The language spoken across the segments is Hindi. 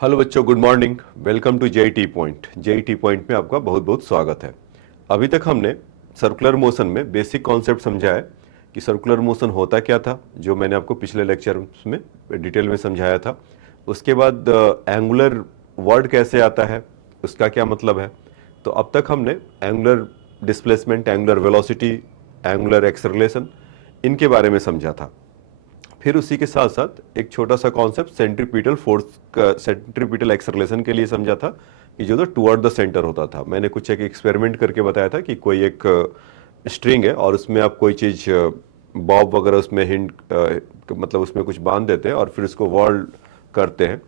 हेलो बच्चों, good morning. Welcome to JET point. JET point में आपका बहुत बहुत स्वागत है। अभी तक हमने सर्कुलर मोशन में बेसिक कॉन्सेप्ट समझा है कि सर्कुलर मोशन होता क्या था, जो मैंने आपको पिछले लेक्चर में डिटेल में समझाया था। उसके बाद एंगुलर वर्ड कैसे आता है, उसका क्या मतलब है। तो अब तक हमने angular displacement, angular velocity, angular acceleration, इनके बारे में समझा था। फिर उसी के साथ साथ एक छोटा सा कॉन्सेप्ट सेंट्रीपिटल फोर्स का, सेंट्रीपिटल एक्सेलरेशन के लिए समझा था कि जो टुवर्ड द सेंटर होता था। मैंने कुछ एक एक्सपेरिमेंट करके बताया था कि कोई एक स्ट्रिंग है और उसमें आप कोई चीज़ बॉब वगैरह उसमें हिंट मतलब उसमें कुछ बांध देते हैं और फिर उसको वॉल्ड करते हैं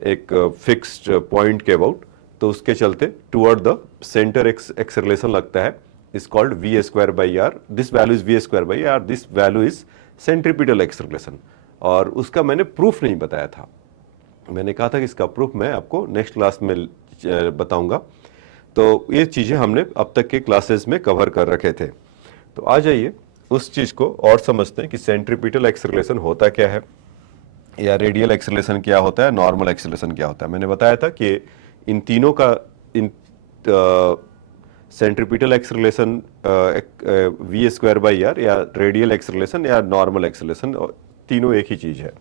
एक फिक्स्ड पॉइंट के अबाउट। तो उसके चलते टुवर्ड द सेंटर एक्सेलरेशन लगता है, is called v square by r. This value is v square by r, this value is centripetal acceleration. और उसका मैंने प्रूफ नहीं बताया था। मैंने कहा था कि इसका प्रूफ मैं आपको नेक्स्ट क्लास में बताऊंगा। तो ये चीज़ें हमने अब तक के क्लासेस में कवर कर रखे थे। तो आ जाइए उस चीज़ को और समझते हैं कि सेंट्रीपिटल एक्सेलरेशन होता क्या है, या रेडियल एक्सेलरेशन क्या होता है, नॉर्मल एक्सेलरेशन क्या होता है। मैंने बताया था कि इन तीनों का, इन centripetal acceleration v square by r, या रेडियल एक्सेलरेशन या नॉर्मल एक्सेलरेशन, तीनों एक ही चीज़ है।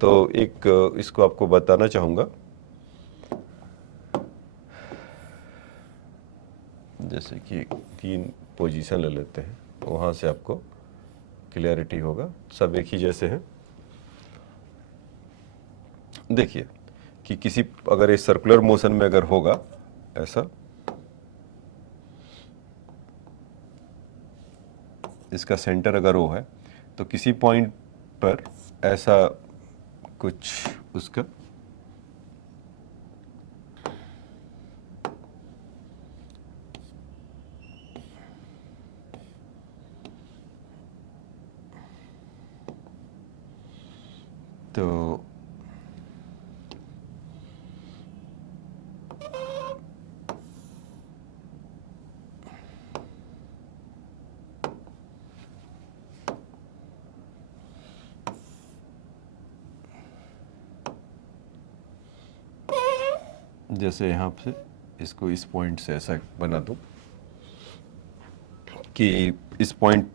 तो एक इसको आपको बताना चाहूँगा। जैसे कि तीन पोजीशन ले लेते हैं, वहाँ से आपको क्लियरिटी होगा, सब एक ही जैसे हैं। देखिए कि किसी अगर इस सर्कुलर मोशन में अगर होगा ऐसा, इसका सेंटर अगर वो है, तो किसी पॉइंट पर ऐसा कुछ उसका तो जैसे यहाँ से इसको इस पॉइंट से ऐसा बना दूं कि इस पॉइंट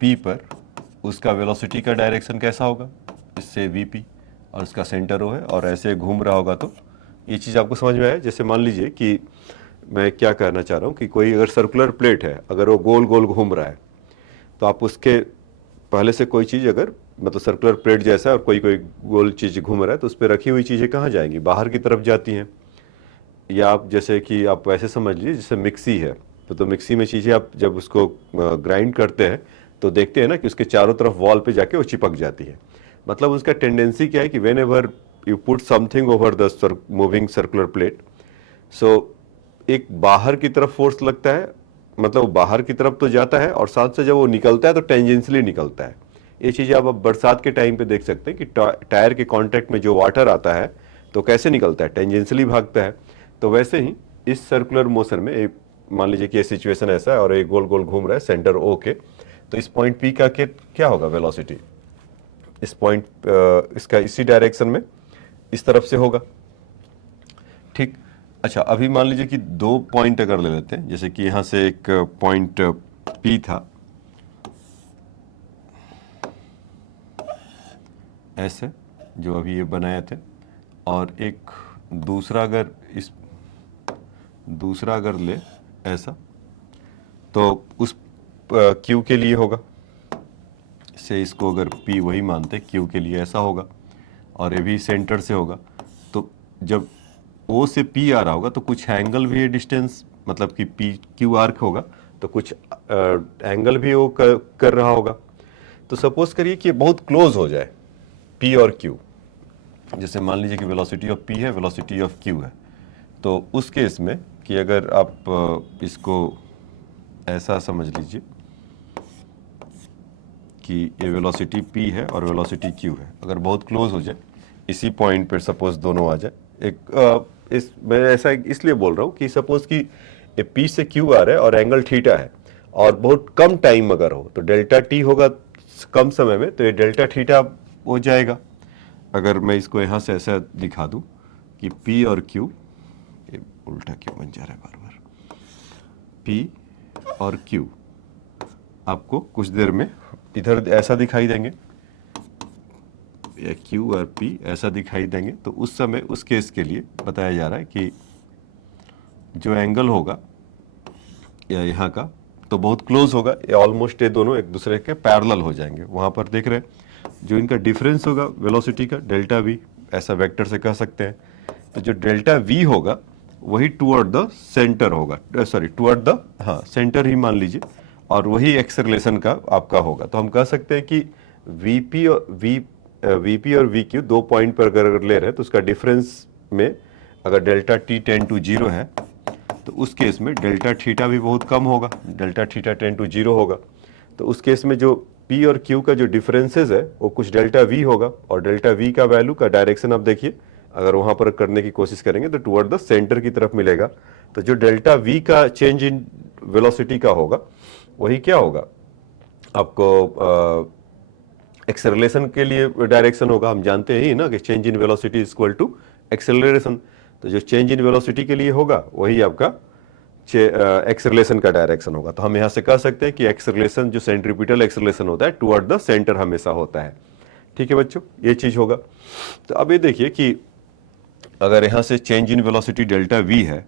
P पर उसका वेलोसिटी का डायरेक्शन कैसा होगा, इससे VP, और उसका सेंटर O है और ऐसे घूम रहा होगा। तो ये चीज़ आपको समझ में आया। जैसे मान लीजिए कि मैं क्या कहना चाह रहा हूँ कि कोई अगर सर्कुलर प्लेट है, अगर वो गोल गोल घूम रहा है, तो आप उसके पहले से कोई चीज़ अगर मतलब सर्कुलर प्लेट जैसा है और कोई कोई गोल चीज़ घूम रहा है, तो उस पर रखी हुई चीज़ें कहाँ जाएंगी, बाहर की तरफ जाती हैं। या आप जैसे कि आप वैसे समझ लीजिए जैसे मिक्सी है, तो मिक्सी में चीज़ें आप जब उसको ग्राइंड करते हैं तो देखते हैं ना कि उसके चारों तरफ वॉल पे जाके वो चिपक जाती है। मतलब उसका टेंडेंसी क्या है कि whenever you put something over the moving circular plate, so एक बाहर की तरफ फोर्स लगता है, मतलब बाहर की तरफ तो जाता है और साथ से जब वो निकलता है तो टेंजेंशियली निकलता है। ये चीज़ आप अब बरसात के टाइम पे देख सकते हैं कि टायर के कांटेक्ट में जो वाटर आता है तो कैसे निकलता है, टेंजेंशियली भागता है। तो वैसे ही इस सर्कुलर मोशन में एक मान लीजिए कि ये सिचुएशन ऐसा है और एक गोल गोल घूम रहा है सेंटर O के, तो इस पॉइंट P का क्या होगा वेलोसिटी, इस पॉइंट इसका इसी डायरेक्शन में इस तरफ से होगा। ठीक। अच्छा, अभी मान लीजिए कि दो पॉइंट अगर ले लेते हैं, जैसे कि यहाँ से एक पॉइंट P था ऐसे, जो अभी ये बनाए थे, और एक दूसरा अगर ले ऐसा, तो उस Q के लिए होगा, से इसको अगर P वही मानते, Q के लिए ऐसा होगा, और ये भी सेंटर से होगा। तो जब O से P आ रहा होगा तो कुछ एंगल भी डिस्टेंस, मतलब कि P Q आर्क होगा, तो कुछ एंगल भी वो कर रहा होगा। तो सपोज करिए कि ये बहुत क्लोज हो जाए P और Q। जैसे मान लीजिए कि वेलोसिटी ऑफ P है, वेलोसिटी ऑफ Q है, तो उस केस में कि अगर आप इसको ऐसा समझ लीजिए कि ये वेलोसिटी P है और वेलोसिटी Q है, अगर बहुत क्लोज हो जाए, इसी पॉइंट पर सपोज दोनों आ जाए, मैं ऐसा इसलिए बोल रहा हूँ कि सपोज कि ये P से Q आ रहा है और एंगल थीटा है, और बहुत कम टाइम अगर हो तो डेल्टा T होगा कम समय में, तो ये डेल्टा थीटा हो जाएगा। अगर मैं इसको यहाँ से ऐसा दिखा दूँ कि P और Q, ये उल्टा क्यों बन जा रहा है बार बार, P और Q आपको कुछ देर में इधर ऐसा दिखाई देंगे, या Q और P ऐसा दिखाई देंगे। तो उस समय उस केस के लिए बताया जा रहा है कि जो एंगल होगा या यहाँ का तो बहुत क्लोज होगा, या ऑलमोस्ट ये दोनों एक दूसरे के पैरेलल हो जाएंगे। वहाँ पर देख रहे हैं जो इनका डिफरेंस होगा वेलोसिटी का, डेल्टा वी, ऐसा वेक्टर से कह सकते हैं। तो जो डेल्टा वी होगा वही टुवर्ड द सेंटर होगा, सॉरी टुवर्ड द, हाँ सेंटर ही मान लीजिए, और वही एक्सेलरेशन का आपका होगा। तो हम कह सकते हैं कि वीपी और वी क्यू 2 पॉइंट पर अगर ले रहे हैं तो उसका डिफरेंस में अगर डेल्टा टी टेंड टू 0 है तो उस केस में डेल्टा थीटा भी बहुत कम होगा, डेल्टा थीटा टेंड टू 0 होगा। तो उस केस में जो P और Q का जो डिफरेंसेस है वो कुछ डेल्टा V होगा, और डेल्टा V का वैल्यू का डायरेक्शन आप देखिए, अगर वहाँ पर करने की कोशिश करेंगे तो टुवर्ड द सेंटर की तरफ मिलेगा। तो जो डेल्टा V का चेंज इन वेलोसिटी का होगा वही क्या होगा आपको एक्सेलरेशन के लिए डायरेक्शन होगा। हम जानते हैं ही ना कि change in velocity is equal to acceleration. तो जो चेंज इन वेलोसिटी के लिए होगा वही आपका एक्सेलरेशन का डायरेक्शन होगा। तो हम यहाँ से कह सकते हैं कि एक्सेलरेशन जो सेंट्रीपिटल एक्सेलरेशन होता है टुवर्ड द सेंटर हमेशा होता है। ठीक है बच्चों, ये चीज होगा। तो अब ये देखिए कि अगर यहाँ से change in velocity delta we है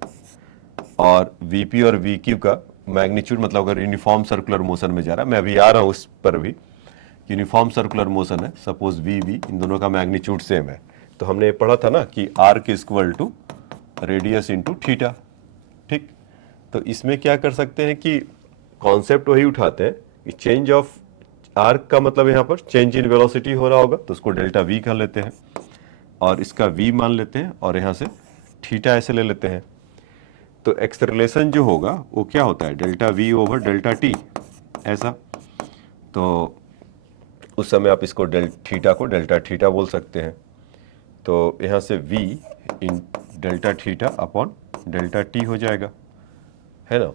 और वीपी और वी क्यू का मैग्नीट्यूड, मतलब अगर यूनिफॉर्म सर्कुलर मोशन में जा रहा है, मैं अभी आ रहा हूँ उस पर भी, यूनिफॉर्म सर्कुलर मोशन है, सपोज वी वी, इन दोनों का मैग्नीट्यूड सेम है। तो हमने पढ़ा था ना कि arc equal to radius into theta. ठीक, तो इसमें क्या कर सकते हैं कि कॉन्सेप्ट वही उठाते हैं कि चेंज ऑफ आर्क का मतलब यहाँ पर चेंज इन वेलोसिटी हो रहा होगा, तो उसको डेल्टा वी कह लेते हैं, और इसका वी मान लेते हैं, और यहाँ से थीटा ऐसे ले लेते हैं। तो एक्सेलरेशन जो होगा वो क्या होता है, delta we over delta T, ऐसा। तो उस समय आप इसको थीटा को डेल्टा थीटा बोल सकते हैं। तो यहाँ से v in delta theta upon delta t हो जाएगा, है ना।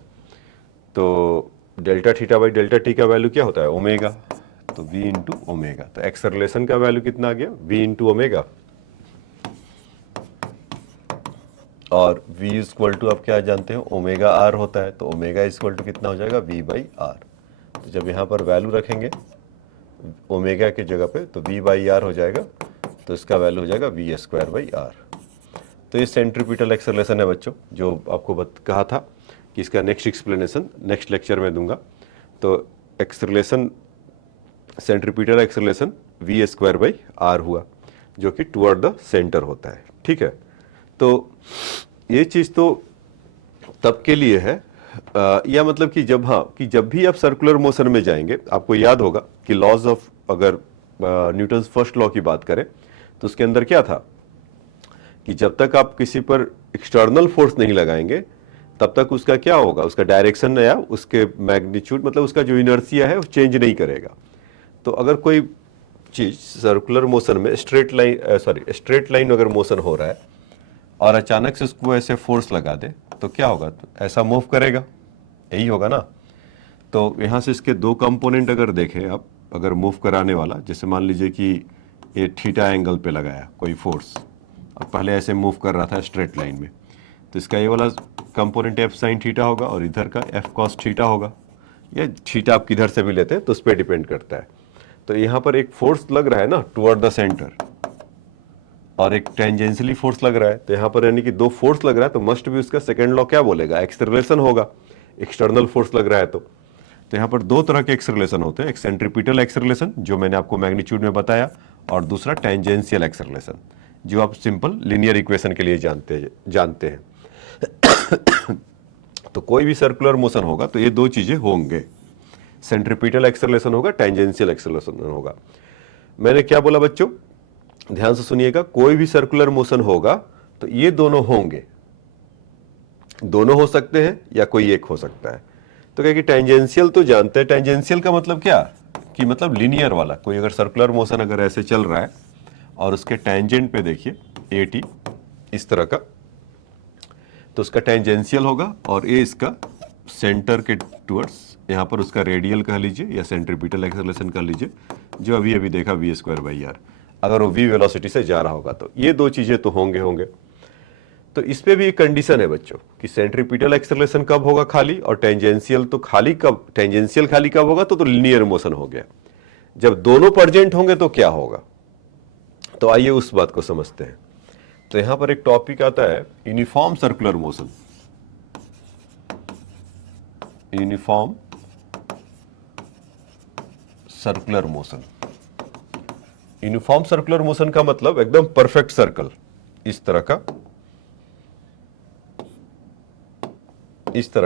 तो delta theta by delta t का वैल्यू क्या होता है, ओमेगा। तो v इंटू ओमेगा, तो एक्सेलरेशन का वैल्यू कितना आ गया, v इंटू ओमेगा। और v इक्वल टू आप क्या जानते हैं, ओमेगा आर होता है। तो ओमेगा इक्वल टू कितना हो जाएगा, v बाई आर। तो जब यहाँ पर वैल्यू रखेंगे ओमेगा की जगह पे तो v बाई आर हो जाएगा, तो इसका वैल्यू हो जाएगा वी स्क्वायर बाई आर। तो ये सेंट्रीपिटल एक्सेलरेशन है बच्चों, जो आपको कहा था कि इसका नेक्स्ट एक्सप्लेनेशन नेक्स्ट लेक्चर में दूंगा। तो acceleration, centripetal acceleration v square by r हुआ, जो कि टुवर्ड द सेंटर होता है। ठीक है, तो ये चीज़ तो तब के लिए है, या मतलब कि जब, हाँ, कि जब भी आप सर्कुलर मोशन में जाएंगे, आपको याद होगा कि लॉज ऑफ, अगर न्यूटन्स फर्स्ट लॉ की बात करें तो उसके अंदर क्या था कि जब तक आप किसी पर एक्सटर्नल फोर्स नहीं लगाएंगे तब तक उसका क्या होगा, उसका डायरेक्शन या उसके मैग्नीट्यूड, मतलब उसका जो इनर्शिया है वो चेंज नहीं करेगा। तो अगर कोई चीज सर्कुलर मोशन में स्ट्रेट लाइन अगर मोशन हो रहा है और अचानक से उसको ऐसे फोर्स लगा दे तो क्या होगा, तो ऐसा मूव करेगा, यही होगा ना। तो यहाँ से इसके दो कंपोनेंट अगर देखें आप, अगर मूव कराने वाला, जैसे मान लीजिए कि ये थीटा एंगल पे लगाया कोई फोर्स, और पहले ऐसे मूव कर रहा था स्ट्रेट लाइन में, तो इसका ये वाला कंपोनेंट एफ साइन थीटा होगा और इधर का एफ कॉस थीटा होगा। या थीटा आप किधर से भी लेते हैं तो उस पर डिपेंड करता है। तो यहाँ पर एक फोर्स लग रहा है ना टुवर्ड द सेंटर, और एक टेंजेंशियली फोर्स लग रहा है। तो यहाँ पर यानी कि दो फोर्स लग रहा है, तो मस्ट भी उसका सेकंड लॉ क्या बोलेगा, एक्सेलरेशन होगा। एक्सटर्नल फोर्स लग रहा है तो यहाँ पर दो तरह के एक्सेलरेशन होते हैं, एक सेंट्रीपिटल एक्सेलरेशन जो मैंने आपको मैग्नीट्यूड में बताया, और दूसरा टेंजेंशियल एक्सेलरेशन जो आप सिंपल लीनियर इक्वेशन के लिए जानते हैं। तो कोई भी सर्कुलर मोशन होगा तो ये दो चीजें होंगे, सेंट्रीपिटल एक्सेलरेशन होगा, टेंजेंशियल एक्सेलरेशन होगा। मैंने क्या बोला बच्चों, ध्यान से सुनिएगा, कोई भी सर्कुलर मोशन होगा तो ये दोनों होंगे, दोनों हो सकते हैं या कोई एक हो सकता है। तो क्या कि टेंजेंशियल तो जानते हैं, टेंजेंशियल का मतलब क्या, कि मतलब लीनियर वाला। कोई अगर सर्कुलर मोशन अगर ऐसे चल रहा है और उसके टेंजेंट पे देखिए एटी इस तरह का, तो उसका टेंजेंशियल होगा, और ये इसका सेंटर के टुवर्ड्स, यहाँ पर उसका रेडियल कह लीजिए या सेंट्रीपिटल एक्सेलरेशन कह लीजिए, जो अभी अभी देखा वी स्क्वायर बाई आर। अगर वो वी वेलोसिटी से जा रहा होगा तो ये दो चीजें तो होंगे। तो इस पे भी एक कंडीशन है बच्चों कि सेंट्रीपिटल एक्सेलरेशन कब होगा खाली, और टेंजेंशियल तो खाली कब, टेंजेंशियल खाली कब होगा, तो लीनियर मोशन हो गया। जब दोनों प्रेजेंट होंगे तो क्या होगा, तो आइए उस बात को समझते हैं। तो यहां पर एक टॉपिक आता है uniform circular motion. Uniform circular motion. Uniform circular motion का मतलब एकदम परफेक्ट सर्कल, इस तरह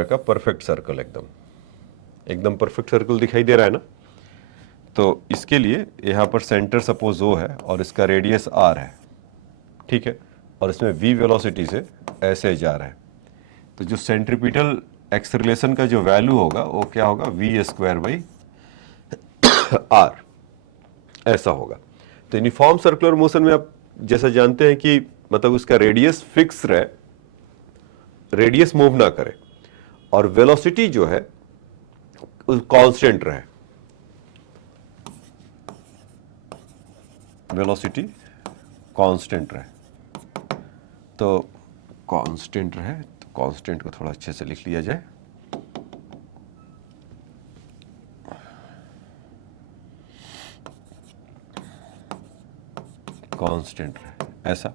का परफेक्ट सर्कल, एकदम परफेक्ट सर्कल दिखाई दे रहा है ना। तो इसके लिए यहां पर सेंटर सपोज O है और इसका रेडियस R है, ठीक है, और इसमें v वेलोसिटी से ऐसे जा रहा है। तो जो सेंट्रीपिटल एक्सेलरेशन का जो वैल्यू होगा वो क्या होगा, v²/r ऐसा होगा। तो यूनिफॉर्म सर्कुलर मोशन में आप जैसा जानते हैं कि मतलब उसका रेडियस फिक्स रहे, रेडियस मूव ना करे, और वेलोसिटी जो है कांस्टेंट रहे, वेलोसिटी कांस्टेंट रहे। तो कांस्टेंट रहे, तो कांस्टेंट को थोड़ा अच्छे से लिख लिया जाए। कांस्टेंट रहे ऐसा।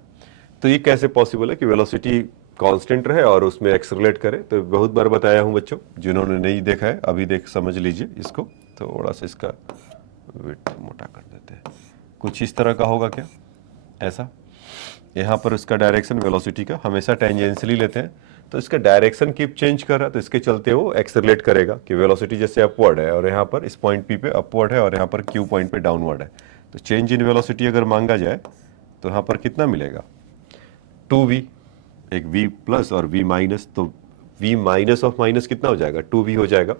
तो ये कैसे पॉसिबल है कि वेलोसिटी कांस्टेंट रहे और उसमें एक्सेलरेट करे। तो बहुत बार बताया हूं बच्चों, जिन्होंने नहीं देखा है अभी समझ लीजिए इसको। थोड़ा सा इसका विड्थ मोटा कर देते हैं, कुछ इस तरह का होगा क्या, ऐसा। यहाँ पर इसका डायरेक्शन वेलोसिटी का हमेशा टेंजेंशियली लेते हैं, तो इसका डायरेक्शन कीप चेंज कर रहा है, तो इसके चलते वो एक्सेलरेट करेगा कि वेलोसिटी जैसे अपवर्ड है और यहाँ पर इस पॉइंट P पे अपवर्ड है और यहाँ पर Q पॉइंट पे डाउनवर्ड है। तो चेंज इन वेलोसिटी अगर मांगा जाए तो यहाँ पर कितना मिलेगा, 2v, एक v प्लस और v माइनस, तो v माइनस ऑफ माइनस कितना हो जाएगा, 2v हो जाएगा।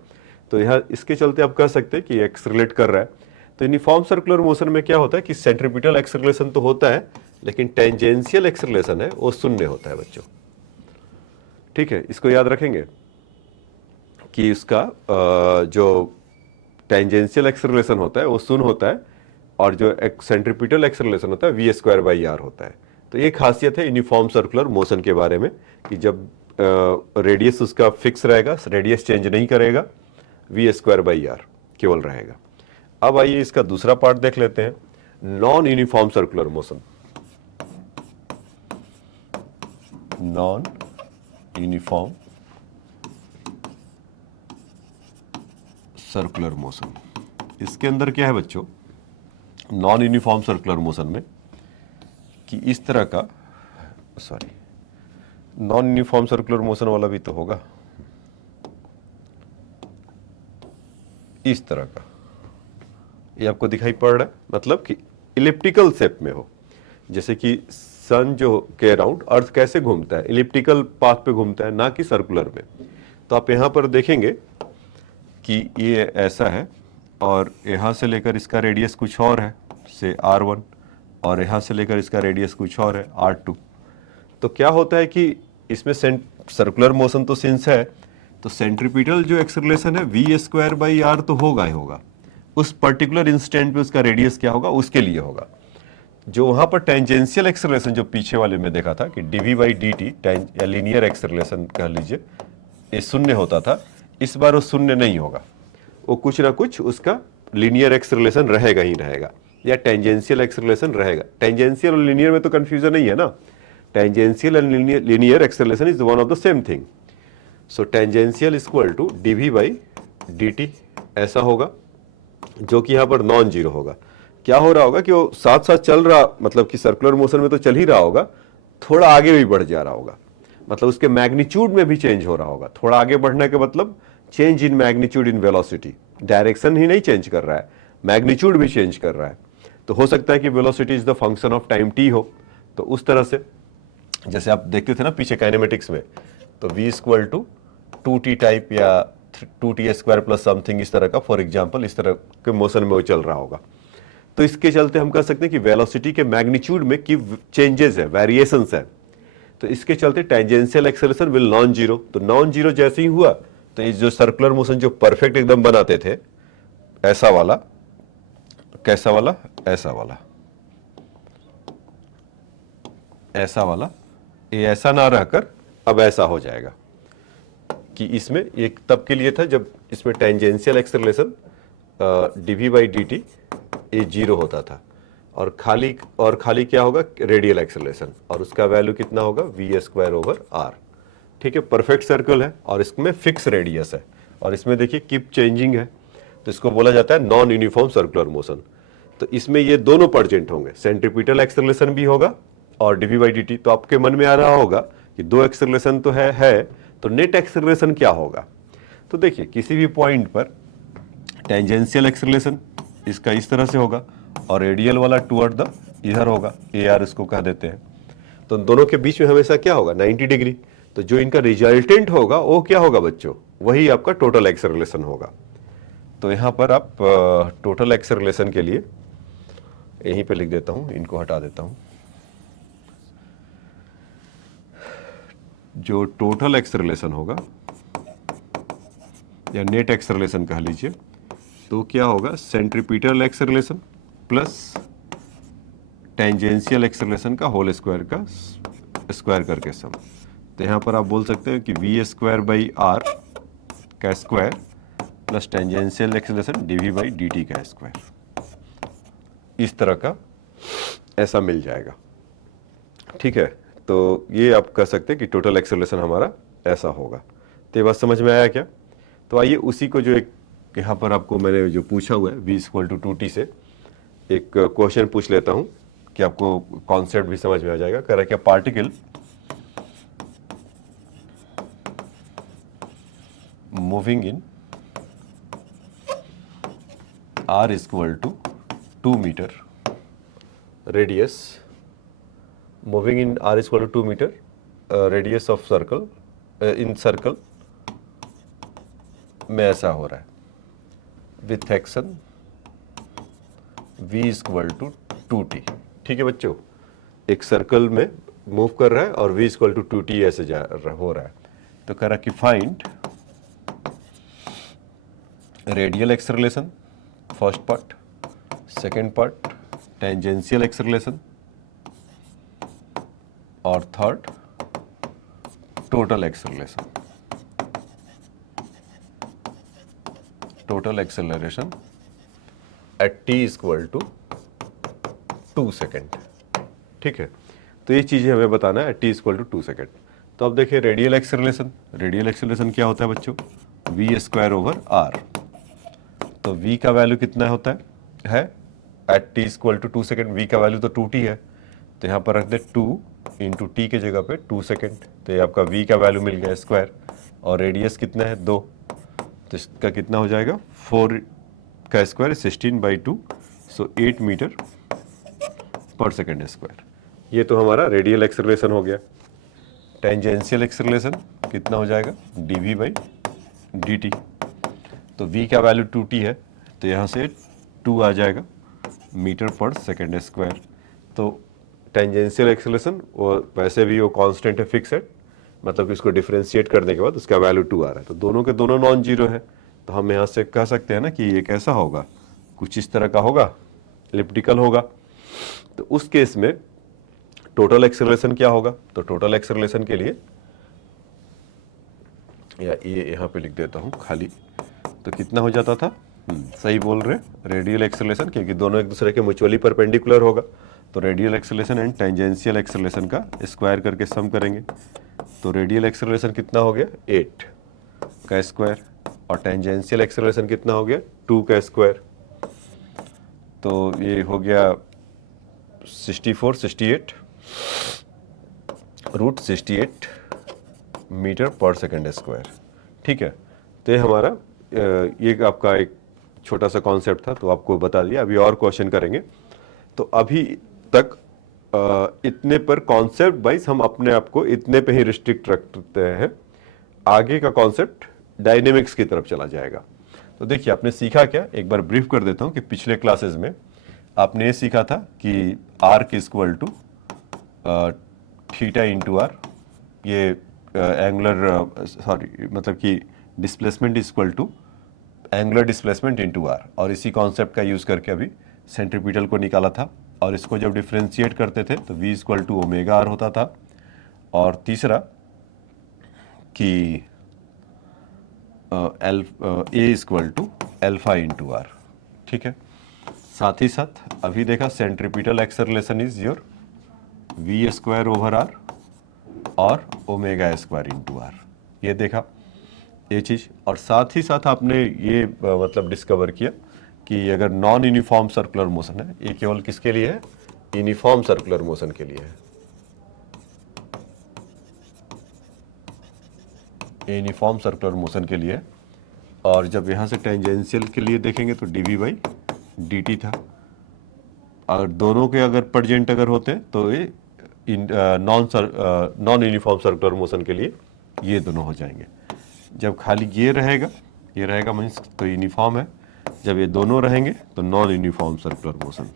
तो यहाँ इसके चलते आप कह सकते हैं कि एक्सेलरेट कर रहा है। तो यूनिफॉर्म सर्कुलर मोशन में क्या होता है कि सेंट्रीपिटल एक्सेलरेशन तो होता है, लेकिन टेंजेंशियल एक्सेलरेशन है वो शून्य होता है बच्चों, ठीक है। इसको याद रखेंगे कि इसका जो टेंजेंशियल एक्सेलरेशन होता है वो शून्य होता है, और जो सेंट्रीपिटल एक्सेलरेशन होता है v²/r होता है। तो ये खासियत है यूनिफॉर्म सर्कुलर मोशन के बारे में कि जब रेडियस उसका फिक्स रहेगा, रेडियस चेंज नहीं करेगा, v²/r केवल रहेगा। अब आइए इसका दूसरा पार्ट देख लेते हैं, non uniform circular motion. Non uniform circular motion, इसके अंदर क्या है बच्चों, नॉन यूनिफॉर्म सर्कुलर मोशन में कि इस तरह का, sorry, non uniform circular motion वाला भी तो होगा, इस तरह का, ये आपको दिखाई पड़ रहा है, मतलब कि इलिप्टिकल शेप में हो। जैसे कि सन जो के अराउंड अर्थ कैसे घूमता है, इलिप्टिकल पाथ पे घूमता है, ना कि सर्कुलर में। तो आप यहां पर देखेंगे कि ये ऐसा है और यहां से लेकर इसका रेडियस कुछ और है, से r1, और यहां से लेकर इसका रेडियस कुछ और है, r2। तो क्या होता है कि इसमें सर्कुलर मोशन तो सिंस है, तो सेंट्रीपिटल जो एक्सेलरेशन है v²/r तो होगा ही होगा, उस पर्टिकुलर इंस्टेंट पे उसका रेडियस क्या होगा उसके लिए होगा। जो वहां पर टेंजेंशियल एक्सेलरेशन जो पीछे वाले में देखा था कि dv/dt या लीनियर एक्सेलरेशन कह लीजिए, ये शून्य होता था, इस बार वो शून्य नहीं होगा, वो कुछ ना कुछ उसका लीनियर एक्सेलरेशन रहेगा ही रहेगा, या टेंजेंशियल एक्सेलरेशन रहेगा। टेंजेंशियल और लीनियर में तो कंफ्यूजन नहीं है ना, tangential and linear acceleration is one of the same thing. So tangential equal to dv/dt ऐसा होगा, जो कि यहां पर नॉन जीरो होगा। क्या हो रहा होगा कि वो साथ साथ चल रहा, मतलब कि सर्कुलर मोशन में तो चल ही रहा होगा, थोड़ा आगे भी बढ़ जा रहा होगा, मतलब उसके मैग्नीट्यूड में भी चेंज हो रहा होगा। थोड़ा आगे बढ़ने का मतलब change in magnitude in velocity, direction ही नहीं चेंज कर रहा है, मैग्नीट्यूड भी चेंज कर रहा है। तो हो सकता है कि velocity is the function of time t हो। तो उस तरह से जैसे आप देखते थे ना पीछे काइनेमेटिक्स में, तो v = 2t टाइप या 2t² प्लस समथिंग, इस तरह का, फॉर एग्जाम्पल इस तरह के मोशन में वो चल रहा होगा। तो इसके चलते हम कह सकते हैं कि वेलोसिटी के मैग्नीट्यूड में की चेंजेस है, वेरिएशंस है। तो इसके चलते tangential acceleration will non zero. तो नॉन जीरो जैसे ही हुआ तो ये जो सर्कुलर मोशन जो परफेक्ट एकदम बनाते थे, ऐसा वाला, कैसा वाला, ऐसा वाला, ऐसा वाला, ये ऐसा ना रहकर अब ऐसा हो जाएगा कि इसमें ये तब के लिए था जब इसमें tangential acceleration dv by dt ये 0 होता था, और खाली क्या होगा, रेडियल एक्सेलरेशन, और उसका वैल्यू कितना होगा v स्क्वायर ओवर r। ठीक है, परफेक्ट सर्कल है और इसमें फिक्स रेडियस है, और इसमें देखिए कीप चेंजिंग है, तो इसको बोला जाता है नॉन यूनिफॉर्म सर्कुलर मोशन। तो इसमें ये दोनों प्रेजेंट होंगे, सेंट्रीपिटल एक्सेलरेशन भी होगा और dv बाई dt। तो आपके मन में आ रहा होगा कि दो एक्सेलरेशन तो है, तो नेट एक्सेलरेशन क्या होगा। तो देखिए किसी भी पॉइंट पर टेंजेंशियल एक्सेलरेशन इसका इस तरह से होगा और रेडियल वाला टुवर्ड द इधर होगा, AR इसको कह देते हैं। तो दोनों के बीच में हमेशा क्या होगा, 90 डिग्री। तो जो इनका रिजल्टेंट होगा वो क्या होगा बच्चों, वही आपका टोटल एक्सेलरेशन होगा। तो यहाँ पर आप टोटल एक्सेलरेशन के लिए यहीं पे लिख देता हूँ, इनको हटा देता हूँ। जो टोटल एक्सेलरेशन होगा या नेट एक्सेलरेशन कह लीजिए, तो क्या होगा, centripetal acceleration plus tangential acceleration का होल स्क्वायर का स्क्वायर करके सम। तो यहाँ पर आप बोल सकते हैं कि v स्क्वायर बाई r का square plus tangential acceleration dv by dt का स्क्वायर, इस तरह का ऐसा मिल जाएगा। ठीक है, तो ये आप कह सकते हैं कि टोटल एक्सेलरेशन हमारा ऐसा होगा। तो ये बात समझ में आया क्या। तो आइए उसी को जो एक यहाँ पर आपको मैंने जो पूछा हुआ है v इक्वल टू 2t से एक क्वेश्चन पूछ लेता हूँ कि आपको कॉन्सेप्ट भी समझ में आ जाएगा। कह रहा है क्या, particle moving in r equal to 2 metre radius, moving in r equal to 2 metre radius of circle, in circle में ऐसा हो रहा है with action v equal to 2t। ठीक है बच्चों, एक सर्कल में मूव कर रहा है और v इक्वल टू 2t ऐसे हो रहा है। तो कह रहा कि find radial acceleration first part, second part tangential acceleration, और third total acceleration, total acceleration at t equal to 2 second. ठीक है, तो ये चीजें हमें बताना है at t equal to 2 second. तो अब देखिए रेडियल एक्सेलरेशन क्या होता है बच्चों, v स्क्वायर ओवर r। तो v का वैल्यू कितना होता है at t equal to 2 second, v का वैल्यू तो 2t है, तो यहाँ पर रख दे 2 इंटू टी के जगह पे 2 सेकेंड। तो ये आपका v का वैल्यू मिल गया स्क्वायर, और रेडियस कितना है 2, तो इसका कितना हो जाएगा 4 का square 16 by 2, so 8 metre per second square. ये तो हमारा रेडियल एक्सेलरेशन हो गया। टेंजेंशियल एक्सेलरेशन कितना हो जाएगा dv बाई dt। तो v का वैल्यू 2t है, तो यहाँ से 2 आ जाएगा मीटर पर सेकेंड स्क्वायर। तो टेंजेंशियल एक्सेलरेशन वो वैसे भी वो कांस्टेंट है, फिक्स है, मतलब कि इसको डिफरेंशिएट करने के बाद उसका वैल्यू 2 आ रहा है, तो दोनों के दोनों नॉन जीरो है। तो हम यहाँ से कह सकते हैं ना कि ये कैसा होगा, कुछ इस तरह का होगा, एलिप्टिकल होगा। तो उस केस में टोटल एक्सेलरेशन क्या होगा, तो टोटल एक्सेलरेशन के लिए या ये यहाँ पे लिख देता हूँ खाली, तो कितना हो जाता था, सही बोल रहे, रेडियल एक्सेलरेशन, क्योंकि दोनों एक दूसरे के म्यूचुअली परपेंडिकुलर होगा। तो radial acceleration and tangential acceleration का स्क्वायर करके सम करेंगे। तो रेडियल एक्सेलरेशन कितना हो गया 8 का स्क्वायर, और टेंजेंशियल एक्सेलरेशन कितना हो गया 2 का स्क्वायर। तो ये हो गया 68 root 68 metre per second square. ठीक है, तो ये हमारा ये आपका एक छोटा सा कॉन्सेप्ट था, तो आपको बता दिया। अभी और क्वेश्चन करेंगे। तो अभी तक इतने पर कॉन्सेप्ट वाइज हम अपने आप को इतने पे ही रिस्ट्रिक्ट रखते हैं। आगे का कॉन्सेप्ट डायनेमिक्स की तरफ चला जाएगा। तो देखिए आपने सीखा क्या, एक बार ब्रीफ कर देता हूं कि पिछले क्लासेस में आपने ये सीखा था कि arc equal to theta into r, ये एंगुलर मतलब कि displacement equal to angular displacement into r, और इसी कॉन्सेप्ट का यूज करके अभी सेंट्रीपिटल को निकाला था। और इसको जब डिफ्रेंशिएट करते थे तो v equal to omega r होता था, और तीसरा कि a equal to alpha into r. ठीक है, साथ ही साथ अभी देखा centripetal acceleration is your v square over r और ओमेगा स्क्वायर इंटू आर, ये देखा ये चीज़। और साथ ही साथ आपने ये मतलब डिस्कवर किया कि अगर नॉन यूनिफॉर्म सर्कुलर मोशन है, ये केवल किसके लिए है, यूनिफॉर्म सर्कुलर मोशन के लिए है, यूनिफॉर्म सर्कुलर मोशन के लिए। और जब यहाँ से टेंजेंशियल के लिए देखेंगे तो d v by d t था, और दोनों के अगर प्रेजेंट अगर होते हैं तो ये नॉन यूनिफॉर्म सर्कुलर मोशन के लिए ये दोनों हो जाएंगे। जब खाली ये रहेगा मीन्स तो यूनिफॉर्म है, जब ये दोनों रहेंगे तो नॉन यूनिफॉर्म सर्कुलर मोशन।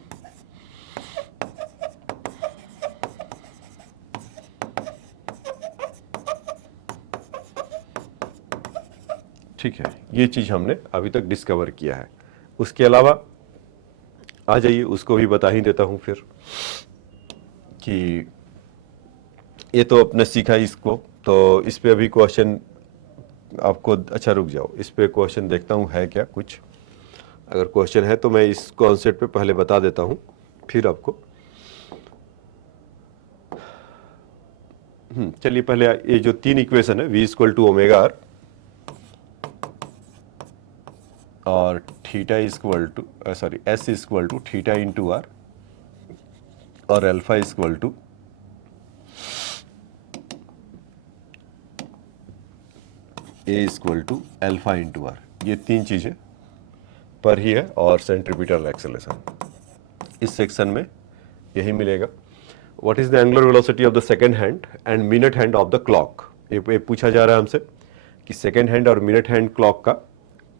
ठीक है, ये चीज हमने अभी तक डिस्कवर किया है। उसके अलावा आ जाइए, उसको भी बता ही देता हूं फिर कि ये तो अपने सीखा इसको, तो इस पे अभी क्वेश्चन आपको, अच्छा रुक जाओ, इस पे क्वेश्चन देखता हूँ है क्या कुछ। अगर क्वेश्चन है तो मैं इस कॉन्सेप्ट पे पहले बता देता हूँ, फिर आपको चलिए पहले ये जो तीन इक्वेशन है, v equal to omega r और theta equal to sorry s equal to theta into r और alpha equal to a equal to alpha into r, ये तीन चीज़ें पर ही है। और सेंट्रीपिटल एक्सेलरेशन इस सेक्शन में यही मिलेगा। What is the angular velocity of the second hand and minute hand of the clock, ये पूछा जा रहा है हमसे कि सेकेंड हैंड और मिनट हैंड क्लॉक का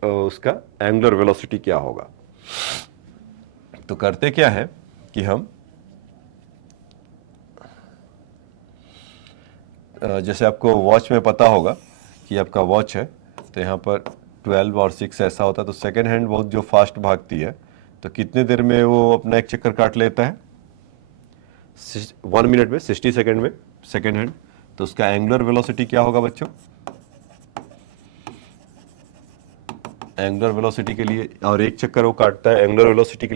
उसका एंगुलर वेलोसिटी क्या होगा। तो करते क्या है कि हम जैसे आपको वॉच में पता होगा कि आपका वॉच है तो यहाँ पर 12 और 6 ऐसा होता है, तो सेकेंड हैंड बहुत जो फास्ट भागती है तो कितने देर में वो अपना एक चक्कर काट लेता है, 1 मिनट में, 60 सेकेंड में सेकेंड हैंड। तो उसका एंगुलर वेलोसिटी क्या होगा बच्चों, एंगुलर वेलोसिटी के लिए, और एक चक्कर वो काटता है, एंगुलर वेलोसिटी के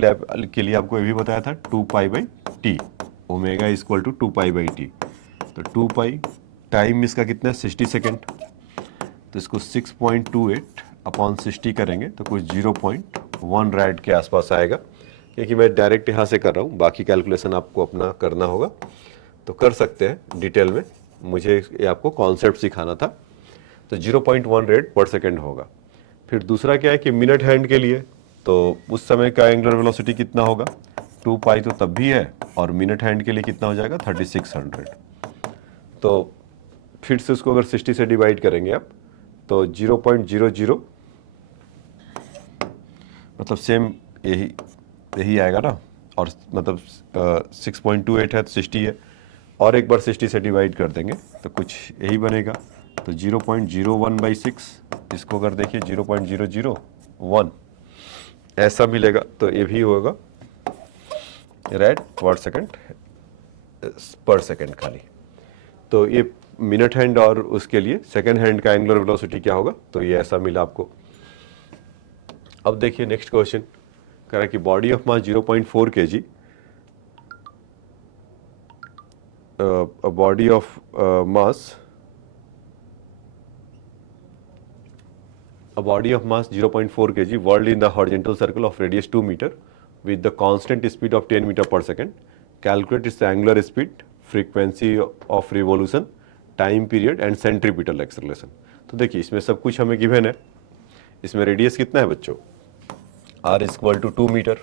लिए आपको ये भी बताया था 2 pi by t, omega equal to 2 pi by t. तो 2 पाई टाइम इसका कितना है 60 सेकेंड, तो इसको 6.28 अपॉन 60 करेंगे तो कुछ 0.1 रैड के आसपास आएगा। क्योंकि मैं डायरेक्ट यहाँ से कर रहा हूँ, बाकी कैलकुलेशन आपको अपना करना होगा तो कर सकते हैं डिटेल में, मुझे ये आपको कॉन्सेप्ट सिखाना था। तो 0.1 रेड पर सेकेंड होगा। फिर दूसरा क्या है कि मिनट हैंड के लिए, तो उस समय का एंगुलर वेलोसिटी कितना होगा, 2 पाई तो तब भी है, और मिनट हैंड के लिए कितना हो जाएगा 3600। तो फिर से उसको अगर 60 से डिवाइड करेंगे आप तो 0.00 मतलब सेम यही आएगा ना, और मतलब 6.28 है तो 60 है, और एक बार 60 से डिवाइड कर देंगे तो कुछ यही बनेगा। तो 0.01/6 इसको अगर देखिए 0.001 ऐसा मिलेगा, तो ये भी होगा रेड पर सेकेंड खाली। तो ये मिनट हैंड और उसके लिए सेकेंड हैंड का एंगुलर वेलोसिटी क्या होगा, तो ये ऐसा मिला आपको। अब देखिए नेक्स्ट क्वेश्चन कह रहा है कि body of mass 0.4 kg, a body of mass 0.4 kg whirled in the horizontal circle of radius 2 meter with the constant speed of 10 meter per second. Calculate its angular speed, frequency of revolution, time period and centripetal acceleration. तो देखिए इसमें सब कुछ हमें गिवन है। इसमें रेडियस कितना है बच्चों, r इक्वल टू 2 मीटर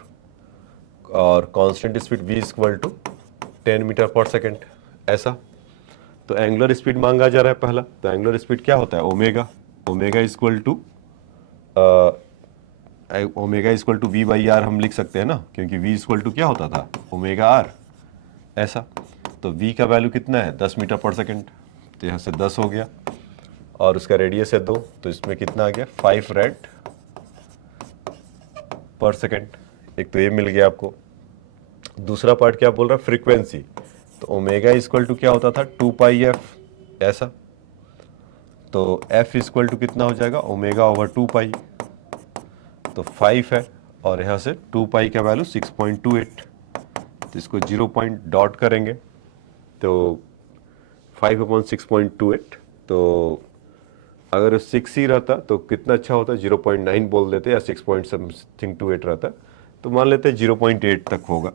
और constant speed v equal to 10 metre per second ऐसा। तो एंगुलर स्पीड मांगा जा रहा है पहला, तो एंगुलर स्पीड क्या होता है omega equal to v by r हम लिख सकते हैं ना, क्योंकि v इक्वल टू क्या होता था ओमेगा आर ऐसा। तो v का वैल्यू कितना है 10 मीटर पर सेकेंड, तो यहाँ से 10 हो गया, और उसका रेडियस है 2, तो इसमें कितना आ गया 5 रेड पर सेकेंड। एक तो ये मिल गया आपको। दूसरा पार्ट क्या बोल रहा है, फ्रीक्वेंसी। तो ओमेगा इक्वल टू क्या होता था, 2 पाई एफ ऐसा। तो एफ इक्वल टू कितना हो जाएगा, ओमेगा ओवर 2 पाई। तो 5 है और यहाँ से 2 पाई का वैल्यू 6.28। तो इसको 0 पॉइंट डॉट करेंगे तो 5/6.28। तो अगर 6 ही रहता तो कितना अच्छा होता, 0.9 बोल देते या 6.28 रहता तो मान लेते 0.8 तक होगा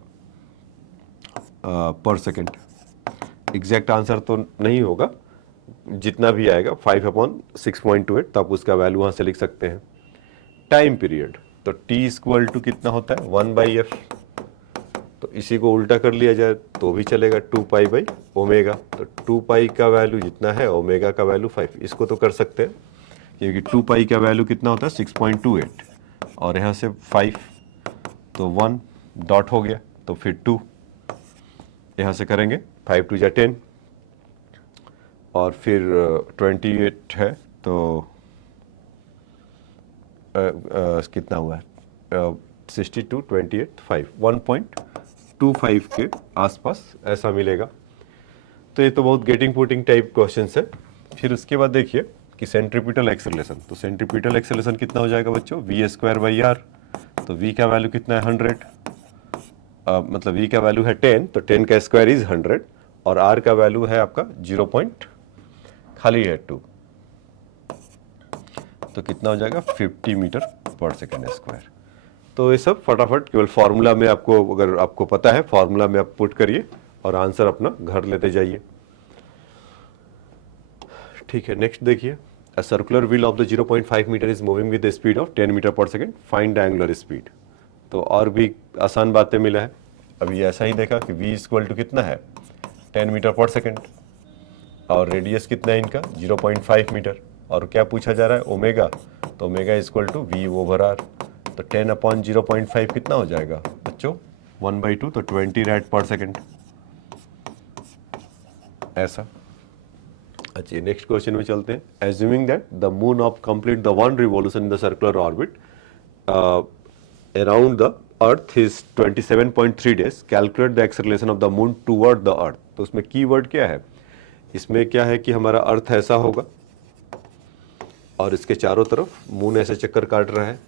पर सेकेंड। एग्जैक्ट आंसर तो नहीं होगा, जितना भी आएगा 5/6.28, तो आप उसका वैल्यू वहाँ से लिख सकते हैं। टाइम पीरियड, तो टी इक्वल टू कितना होता है, 1/f। तो इसी को उल्टा कर लिया जाए तो भी चलेगा, 2 पाई/ओमेगा। तो 2 पाई का वैल्यू जितना है, ओमेगा का वैल्यू 5। इसको तो कर सकते हैं क्योंकि 2 पाई का वैल्यू कितना होता है, 6.28 और यहाँ से 5, तो 1 डॉट हो गया। तो फिर 2 यहाँ से करेंगे, 5 2 10 और फिर 28 है तो कितना हुआ है, 62 28 5 1.25 के आसपास ऐसा मिलेगा। तो ये तो बहुत गेटिंग पुटिंग टाइप क्वेश्चंस है। फिर उसके बाद देखिए कि सेंट्रीपिटल एक्सेलरेशन। तो सेंट्रीपिटल एक्सेलरेशन कितना हो जाएगा बच्चों, v² r। तो v का वैल्यू कितना है, 100। मतलब v का वैल्यू है 10, तो 10 का स्क्वायर इज 100 और r का वैल्यू है आपका 0 पॉइंट खाली है 2। तो कितना हो जाएगा, 50 मीटर पर सेकेंड स्क्वायर। तो ये सब फटाफट केवल फार्मूला में आपको, अगर आपको पता है फार्मूला में आप पुट करिए और आंसर अपना घर लेते जाइए। ठीक है, नेक्स्ट देखिए, a circular wheel of the 0.5 metre is moving with the speed of 10 metre per second, find the angular speed. तो और भी आसान बातें मिला है। अभी ऐसा ही देखा कि v इक्वल टू कितना है, 10 मीटर पर सेकेंड और रेडियस कितना है इनका, 0.5 मीटर। और क्या पूछा जा रहा है, ओमेगा। तो omega equal to v over r। तो 10/0.5 कितना हो जाएगा बच्चों, 1/2, तो 20 रेड पर सेकेंड ऐसा। अच्छा, नेक्स्ट क्वेश्चन में चलते हैं। Assuming that the moon of complete the 1 revolution in the circular orbit around the earth is 27.3 days, calculate the acceleration of the moon toward the earth. तो उसमें कीवर्ड क्या है, इसमें क्या है कि हमारा अर्थ ऐसा होगा और इसके चारों तरफ मून ऐसे चक्कर काट रहा है।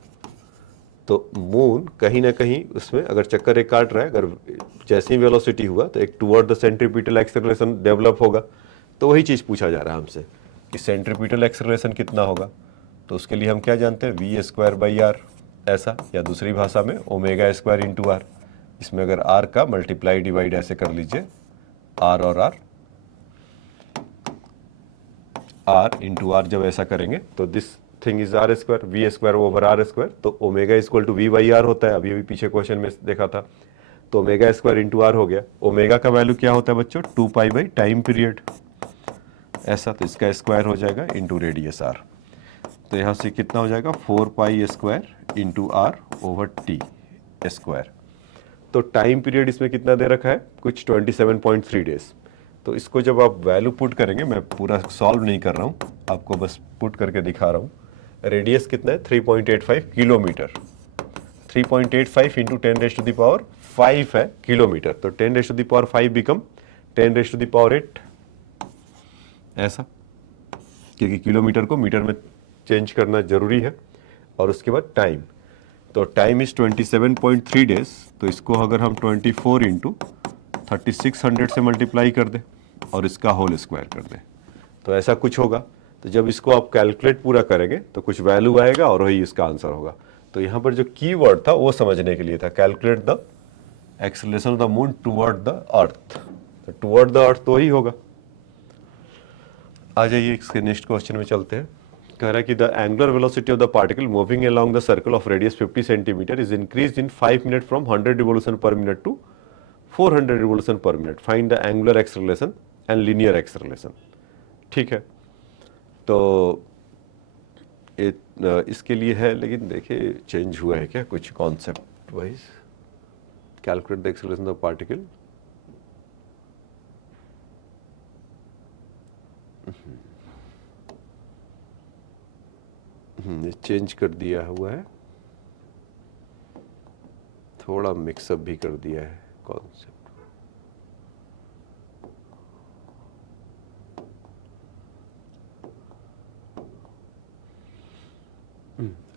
तो मून कहीं ना कहीं उसमें अगर चक्कर एक काट रहा है, अगर जैसी वेलोसिटी हुआ तो एक toward the centripetal acceleration develop होगा। तो वही चीज़ पूछा जा रहा है हमसे कि सेंट्रीपिटल एक्सेलरेशन कितना होगा। तो उसके लिए हम क्या जानते हैं, v²/r ऐसा, या दूसरी भाषा में ओमेगा² इंटू r। इसमें अगर r का मल्टीप्लाई डिवाइड ऐसे कर लीजिए, r और r इंटू r जब ऐसा करेंगे तो this thing is r², v² over r²। तो ओमेगा इक्वल टू v/r होता है, अभी अभी पीछे क्वेश्चन में देखा था। तो ओमेगा² इंटू r हो गया। ओमेगा का वैल्यू क्या होता है बच्चों, 2 पाई/टाइम पीरियड ऐसा। तो इसका स्क्वायर हो जाएगा इंटू रेडियस r। तो यहाँ से कितना हो जाएगा, 4 pi into r over t square. तो टाइम पीरियड इसमें कितना दे रखा है, कुछ 27.3 days। तो इसको जब आप वैल्यू पुट करेंगे, मैं पूरा सॉल्व नहीं कर रहा हूँ, आपको बस पुट करके दिखा रहा हूँ। रेडियस कितना है, 3.85 किलोमीटर। 3.85 इंटू 10⁵ है किलोमीटर। तो 10⁵ बिकम 10⁵ ऐसा, क्योंकि किलोमीटर को मीटर में चेंज करना जरूरी है। और उसके बाद टाइम, तो टाइम इज 27.3 days। तो इसको अगर हम 24 इंटू 3600 से मल्टीप्लाई कर दें और इसका होल स्क्वायर कर दें तो ऐसा कुछ होगा। तो जब इसको आप कैलकुलेट पूरा करेंगे तो कुछ वैल्यू आएगा और वही इसका आंसर होगा। तो यहाँ पर जो कीवर्ड था वो समझने के लिए था, calculate the acceleration of the moon toward the earth. तो टुवर्ड द अर्थ तो ही होगा। आ जाइए इसके नेक्स्ट क्वेश्चन में चलते हैं। कह रहा है कि the angular velocity of the particle moving along the circle of radius 50 centimetre is increased in 5 minute from 100 revolution per minute to 400 revolution per minute, find the angular acceleration and linear acceleration. ठीक है, तो इसके लिए है, लेकिन देखिए चेंज हुआ है क्या कुछ concept wise. Calculate the acceleration of particle, change कर दिया हुआ है, थोड़ा मिक्सअप भी कर दिया है कॉन्सेप्ट।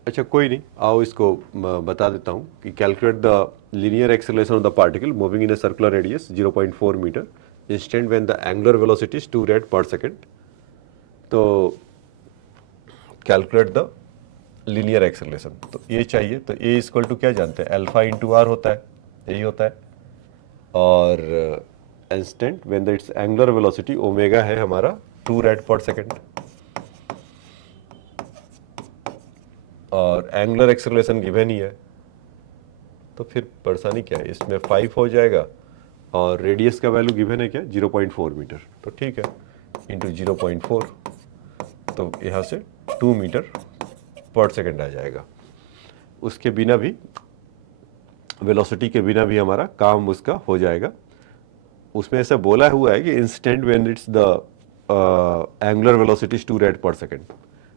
अच्छा कोई नहीं, आओ इसको बता देता हूँ कि calculate the linear acceleration of the particle moving in a circular radius 0.4 metre instant when the angular velocity is 2 rad per second. तो कैलकुलेट द लीनियर एक्सेलरेशन, तो ए चाहिए। तो ए इक्वल टू क्या जानते हैं, अल्फा इंटू आर होता है, यही होता है। और instant when the it's angular velocity omega है हमारा 2 रेड पर सेकेंड। और एंगुलर एक्सेलरेशन गिवन ही है, तो फिर परेशानी क्या है, इसमें 5 हो जाएगा और रेडियस का वैल्यू गिवन है क्या, 0.4 मीटर। तो ठीक है, इंटू 0.4, तो यहाँ से 2 मीटर पर सेकेंड आ जाएगा। उसके बिना भी, वेलोसिटी के बिना भी हमारा काम उसका हो जाएगा। उसमें ऐसा बोला हुआ है कि instant when it's the angular velocity is 2 rad per second.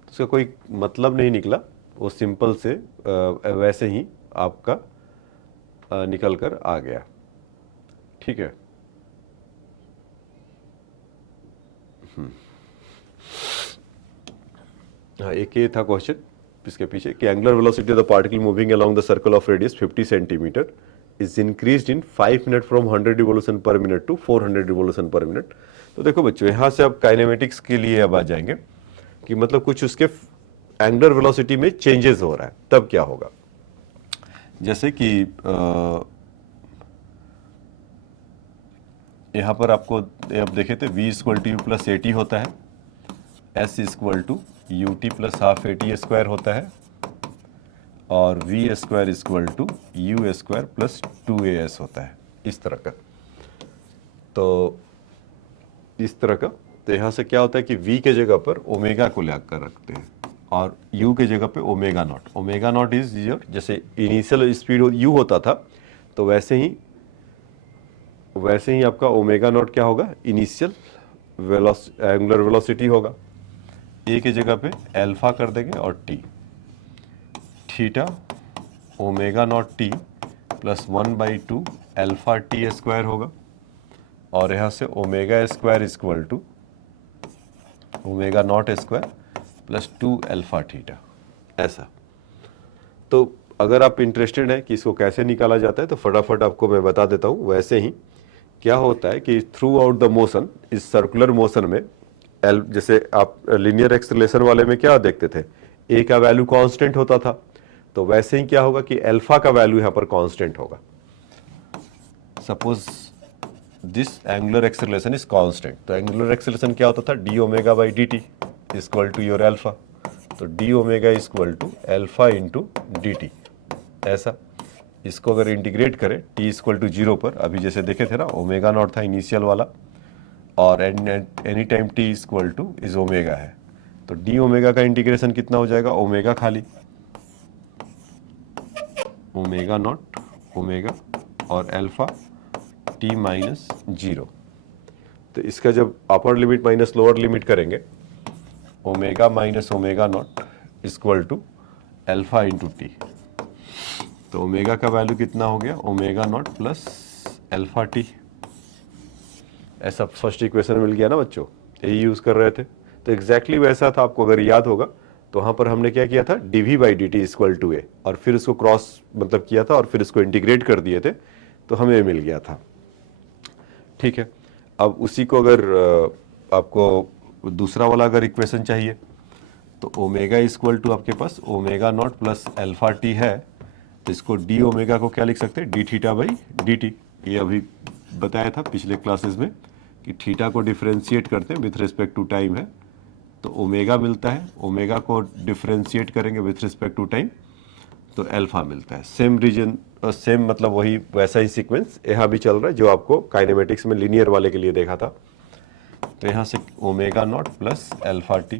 उसका कोई मतलब नहीं निकला, वो सिंपल से वैसे ही आपका निकल कर आ गया। ठीक है, हाँ एक ये था क्वेश्चन इसके पीछे कि angular velocity of the particle moving along the circle of radius 50 centimetre is increased in 5 minute from 100 revolution per minute to 400 revolution per minute. तो देखो बच्चों, यहाँ से आप काइनेमेटिक्स के लिए अब आ जाएंगे कि मतलब कुछ उसके एंगुलर वेलोसिटी में चेंजेस हो रहा है, तब क्या होगा। जैसे कि यहाँ पर आपको अब देखे थे v equal to u plus a t होता है, s equal to u t plus half a t square होता है, और v square equal to u square plus 2as होता है, इस तरह का। तो इस तरह का, तो यहाँ से क्या होता है कि v के जगह पर ओमेगा को ला कर रखते हैं और u के जगह पे omega not. Omega naught is your, जैसे इनिशियल स्पीड u होता था, तो वैसे ही आपका ओमेगा नॉट क्या होगा, इनिशियल एंगुलर वेलोसिटी होगा। ए की जगह पे अल्फा कर देंगे और t, theta omega naught t plus 1/2 alpha t square होगा, और यहाँ से omega square equal to omega naught square plus 2 alpha theta, ऐसा। तो अगर आप इंटरेस्टेड हैं कि इसको कैसे निकाला जाता है, तो फटाफट आपको मैं बता देता हूँ। वैसे ही क्या होता है कि थ्रू आउट द मोशन, इस सर्कुलर मोशन में जैसे आप लीनियर एक्सेलरेशन वाले में क्या देखते थे, ए का वैल्यू कांस्टेंट होता था, तो वैसे ही क्या होगा कि अल्फा का वैल्यू यहाँ पर कांस्टेंट होगा। Suppose this angular acceleration is constant, तो एंगुलर एक्सेलरेशन क्या होता था, d omega by d t equal to your alpha. तो d omega equal to alpha into d t, ऐसा। इसको अगर इंटीग्रेट करें टी इक्वल टू 0 पर, अभी जैसे देखे थे ना, ओमेगा नॉट था इनिशियल वाला, और any time T equal two is omega है, तो डी ओमेगा का इंटीग्रेशन कितना हो जाएगा, ओमेगा खाली ओमेगा नॉट ओमेगा और अल्फा टी माइनस 0। तो इसका जब upper limit minus lower limit करेंगे, omega minus omega not equal to alpha into t, तो ओमेगा का वैल्यू कितना हो गया, omega not plus alpha t. ऐसा फर्स्ट इक्वेशन मिल गया ना बच्चों, यही यूज कर रहे थे। तो एग्जैक्टली वैसा था, आपको अगर याद होगा तो वहां पर हमने क्या किया था, dv by d t equal to a, और फिर इसको क्रॉस मतलब किया था और फिर इसको इंटीग्रेट कर दिए थे, तो हमें मिल गया था। ठीक है, अब उसी को अगर आपको दूसरा वाला अगर इक्वेशन चाहिए, तो ओमेगा इक्वल टू आपके पास omega not plus alpha t है, तो इसको डी ओमेगा को क्या लिख सकते हैं, D theta by d T. ये अभी बताया था पिछले क्लासेस में कि थीटा को डिफरेंशिएट करते हैं विथ रिस्पेक्ट टू टाइम है, तो ओमेगा मिलता है, ओमेगा को डिफरेंशिएट करेंगे विथ रिस्पेक्ट टू टाइम तो अल्फा मिलता है। सेम रीजन, सेम मतलब वही वैसा ही सीक्वेंस यहाँ भी चल रहा है जो आपको काइनेमेटिक्स में लीनियर वाले के लिए देखा था। तो यहाँ से omega not plus alpha t,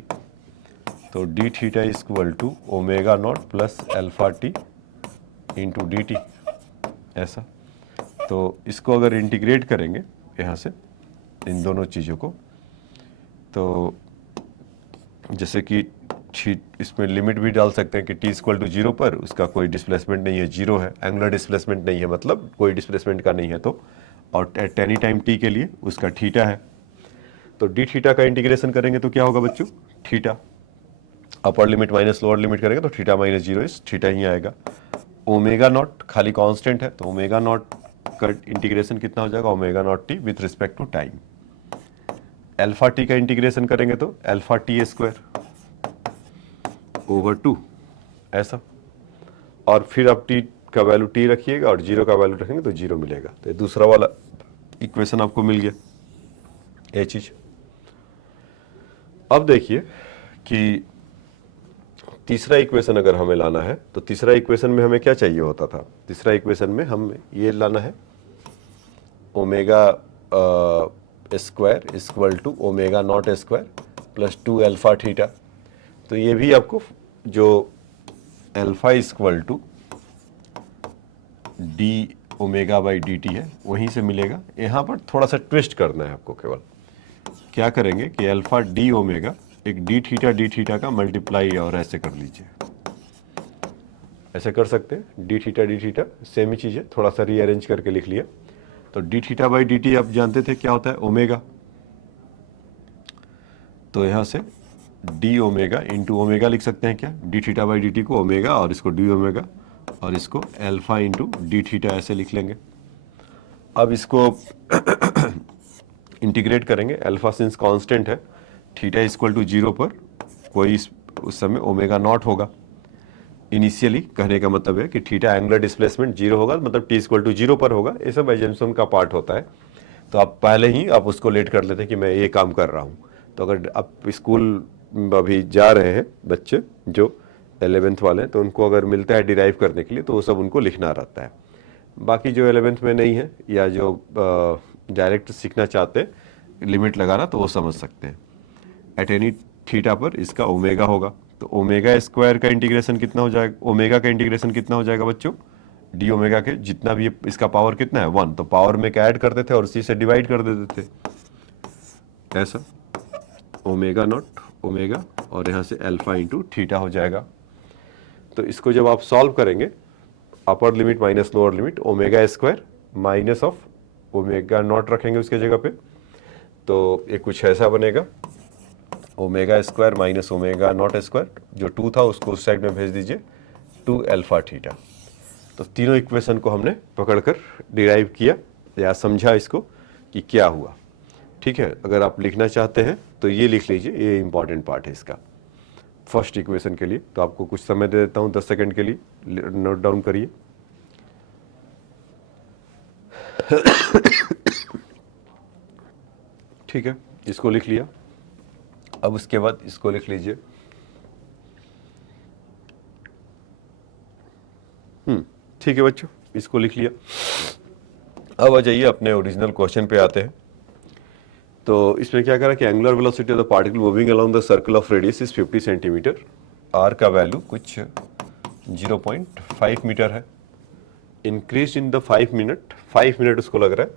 तो d theta equal to omega not plus alpha t into d t, ऐसा। तो इसको अगर इंटीग्रेट करेंगे यहाँ से इन दोनों चीज़ों को, तो जैसे कि इसमें लिमिट भी डाल सकते हैं कि t इक्वल टू 0 पर उसका कोई डिस्प्लेसमेंट नहीं है, 0 है, एंगुलर डिस्प्लेसमेंट नहीं है, मतलब कोई डिस्प्लेसमेंट का नहीं है तो, और एट एनी टाइम t के लिए उसका थीटा है। तो डी थीटा का इंटीग्रेशन करेंगे तो क्या होगा बच्चों, थीटा, अपर लिमिट माइनस लोअर लिमिट करेंगे तो थीटा माइनस 0 इस थीटा ही आएगा। ओमेगा नॉट खाली कांस्टेंट है, तो ओमेगा नॉट का इंटीग्रेशन कितना हो जाएगा, omega naught t with respect to time. Alpha t का इंटीग्रेशन करेंगे तो अल्फा टी स्क्वायर ओवर 2 ऐसा, और फिर आप टी का वैल्यू टी रखिएगा और 0 का वैल्यू रखेंगे तो 0 मिलेगा। तो दूसरा वाला इक्वेशन आपको मिल गया ये चीज। अब देखिए कि तीसरा इक्वेशन अगर हमें लाना है तो तीसरा इक्वेशन में हमें क्या चाहिए होता था, तीसरा इक्वेशन में हमें ये लाना है omega square equal to omega naught square plus 2 alpha theta. तो ये भी आपको जो alpha equal to d omega by d t है वहीं से मिलेगा। यहाँ पर थोड़ा सा ट्विस्ट करना है आपको, केवल क्या करेंगे कि अल्फा डी ओमेगा एक डी थीटा का मल्टीप्लाई और ऐसे कर लीजिए, ऐसे कर सकते हैं, डी थीटा सेम ही चीज़ है, थोड़ा सा रीअरेंज करके लिख लिया। तो d theta by d T आप जानते थे क्या होता है, ओमेगा, तो यहाँ से डी ओमेगा इंटू ओमेगा लिख सकते हैं क्या, D theta by d T को ओमेगा और इसको डी ओमेगा और इसको अल्फा इंटू डी थीटा ऐसे लिख लेंगे। अब इसको इंटीग्रेट करेंगे, अल्फा सिंस कांस्टेंट है, थीटा इक्वल टू 0 पर कोई उस समय ओमेगा नॉट होगा। इनिशियली कहने का मतलब है कि थीटा एंगुलर डिस्प्लेसमेंट 0 होगा, मतलब टी इक्वल टू 0 पर होगा। ये सब एजम्पशन का पार्ट होता है, तो आप पहले ही आप उसको लेट कर लेते हैं कि मैं ये काम कर रहा हूँ। तो अगर आप स्कूल अभी जा रहे हैं बच्चे जो 11th वाले हैं, तो उनको अगर मिलता है डिराइव करने के लिए तो वो सब उनको लिखना रहता है। बाकी जो 11th में नहीं है या जो डायरेक्ट सीखना चाहते हैं लिमिट लगाना, तो वो समझ सकते हैं। एट एनी थीटा पर इसका ओमेगा होगा, तो ओमेगा स्क्वायर का इंटीग्रेशन कितना हो जाएगा, ओमेगा का इंटीग्रेशन कितना हो जाएगा बच्चों, डी ओमेगा के जितना भी इसका पावर कितना है 1, तो पावर में क्या ऐड करते थे और उसी से डिवाइड कर देते थे ऐसा, ओमेगा नॉट ओमेगा और यहाँ से अल्फा इंटू थीटा हो जाएगा। तो इसको जब आप सॉल्व करेंगे, अपर limit minus lower limit, omega square minus of omega naught रखेंगे उसके जगह पे, तो ये कुछ ऐसा बनेगा, omega square minus omega naught square, जो 2 था उसको उस साइड में भेज दीजिए, 2 अल्फा थीटा। तो तीनों इक्वेशन को हमने पकड़कर डिराइव किया या समझा इसको कि क्या हुआ। ठीक है, अगर आप लिखना चाहते हैं तो ये लिख लीजिए, ये इंपॉर्टेंट पार्ट है इसका फर्स्ट इक्वेशन के लिए। तो आपको कुछ समय दे देता हूँ 10 सेकंड के लिए, नोट डाउन करिए। ठीक है, इसको लिख लिया। अब उसके बाद इसको लिख लीजिए, ठीक है बच्चों, इसको लिख लिया। अब आ जाइए अपने ओरिजिनल क्वेश्चन पे आते हैं। तो इसमें क्या करा कि angular velocity of the particle moving along the circle of radius is 50 centimetre, r का वैल्यू कुछ 0.5 मीटर है, इंक्रीज इन द 5 मिनट उसको लग रहा है।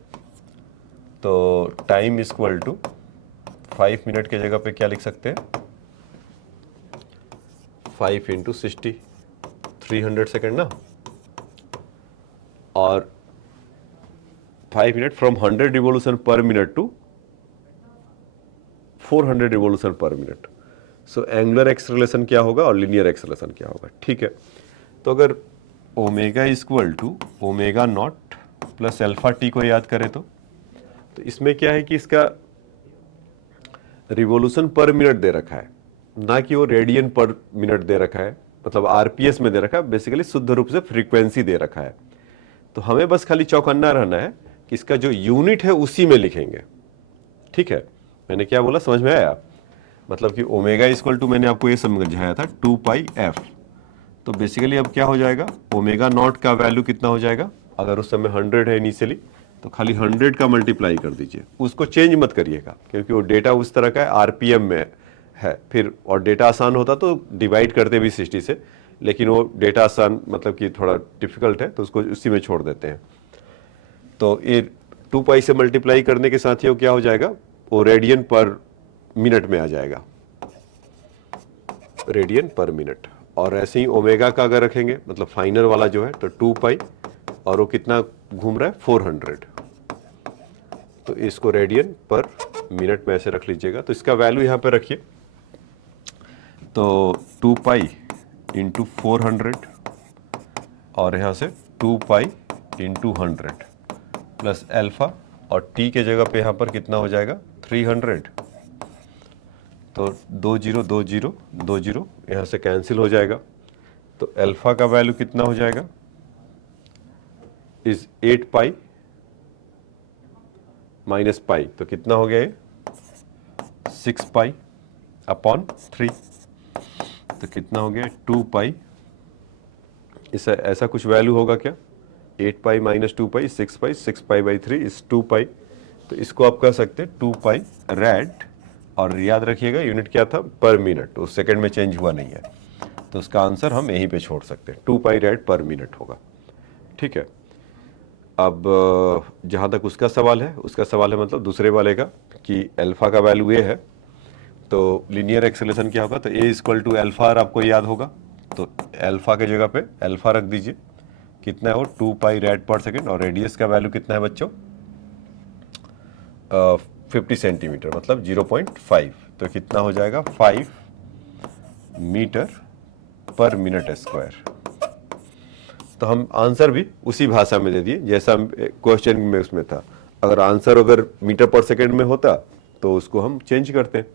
तो टाइम इक्वल टू 5 मिनट के जगह पे क्या लिख सकते हैं, 5 इंटू 60, 300 सेकेंड ना, और 5 minute from 100 revolution per minute to 400 revolution per minute. So angular acceleration क्या होगा और लीनियर एक्सेलरेशन क्या होगा। ठीक है, तो अगर omega equal to omega not plus alpha t को याद करें तो इसमें क्या है कि इसका रिवोल्यूशन पर मिनट दे रखा है, ना कि वो रेडियन पर मिनट दे रखा है, मतलब आरपीएस में दे रखा है, बेसिकली शुद्ध रूप से फ्रीक्वेंसी दे रखा है। तो हमें बस खाली चौकन्ना रहना है कि इसका जो यूनिट है उसी में लिखेंगे। ठीक है, मैंने क्या बोला समझ में आया, मतलब कि ओमेगा इक्वल टू मैंने आपको ये समझाया था 2 पाई एफ। तो बेसिकली अब क्या हो जाएगा, ओमेगा नॉट का वैल्यू कितना हो जाएगा, अगर उस समय 100 है इनिशियली, तो खाली 100 का मल्टीप्लाई कर दीजिए, उसको चेंज मत करिएगा क्योंकि वो डेटा उस तरह का है, आरपीएम में है फिर, और डेटा आसान होता तो डिवाइड करते भी 60 से, लेकिन वो डेटा आसान मतलब कि थोड़ा डिफिकल्ट है तो उसको उसी में छोड़ देते हैं। तो ये 2 पाई से मल्टीप्लाई करने के साथ ही वो क्या हो जाएगा, वो रेडियन पर मिनट में आ जाएगा। रेडियन पर मिनट। और ऐसे ही ओमेगा का अगर रखेंगे मतलब फाइनल वाला जो है तो 2 पाई, और वो कितना घूम रहा है 400, तो इसको रेडियन पर मिनट में ऐसे रख लीजिएगा। तो इसका वैल्यू यहाँ पे रखिए, तो 2 पाई इंटू 400 और यहाँ से 2 पाई इंटू 100 प्लस अल्फा, और टी के जगह पे यहाँ पर कितना हो जाएगा 300, तो 20 यहाँ से कैंसिल हो जाएगा। तो अल्फा का वैल्यू कितना हो जाएगा इज 8 पाई माइनस पाई, तो कितना हो गया ये 6 पाई अपॉन 3, तो कितना हो गया 2 पाई। इस ऐसा कुछ वैल्यू होगा क्या, 8 pi minus 2 pi 6 pi, 6 pi by 3 इस 2 पाई, तो इसको आप कह सकते हैं 2 पाई रेड। और याद रखिएगा यूनिट क्या था पर मिनट, तो सेकंड में चेंज हुआ नहीं है, तो उसका आंसर हम यहीं पे छोड़ सकते हैं, 2 पाई रेड पर मिनट होगा। ठीक है, अब जहाँ तक उसका सवाल है मतलब दूसरे वाले का कि अल्फा का वैल्यू ए है, तो लीनियर एक्सेलरेशन क्या होगा, तो ए इक्वल टू अल्फा आर आपको याद होगा, तो अल्फा के जगह पे अल्फा रख दीजिए, कितना है वो 2 पाई रेड पर सेकेंड, और रेडियस का वैल्यू कितना है बच्चों 50 सेंटीमीटर मतलब 0.5, तो कितना हो जाएगा 5 मीटर पर मिनट स्क्वायर। तो हम आंसर भी उसी भाषा में दे दिए जैसा क्वेश्चन में उसमें था। अगर आंसर अगर मीटर पर सेकेंड में होता तो उसको हम चेंज करते,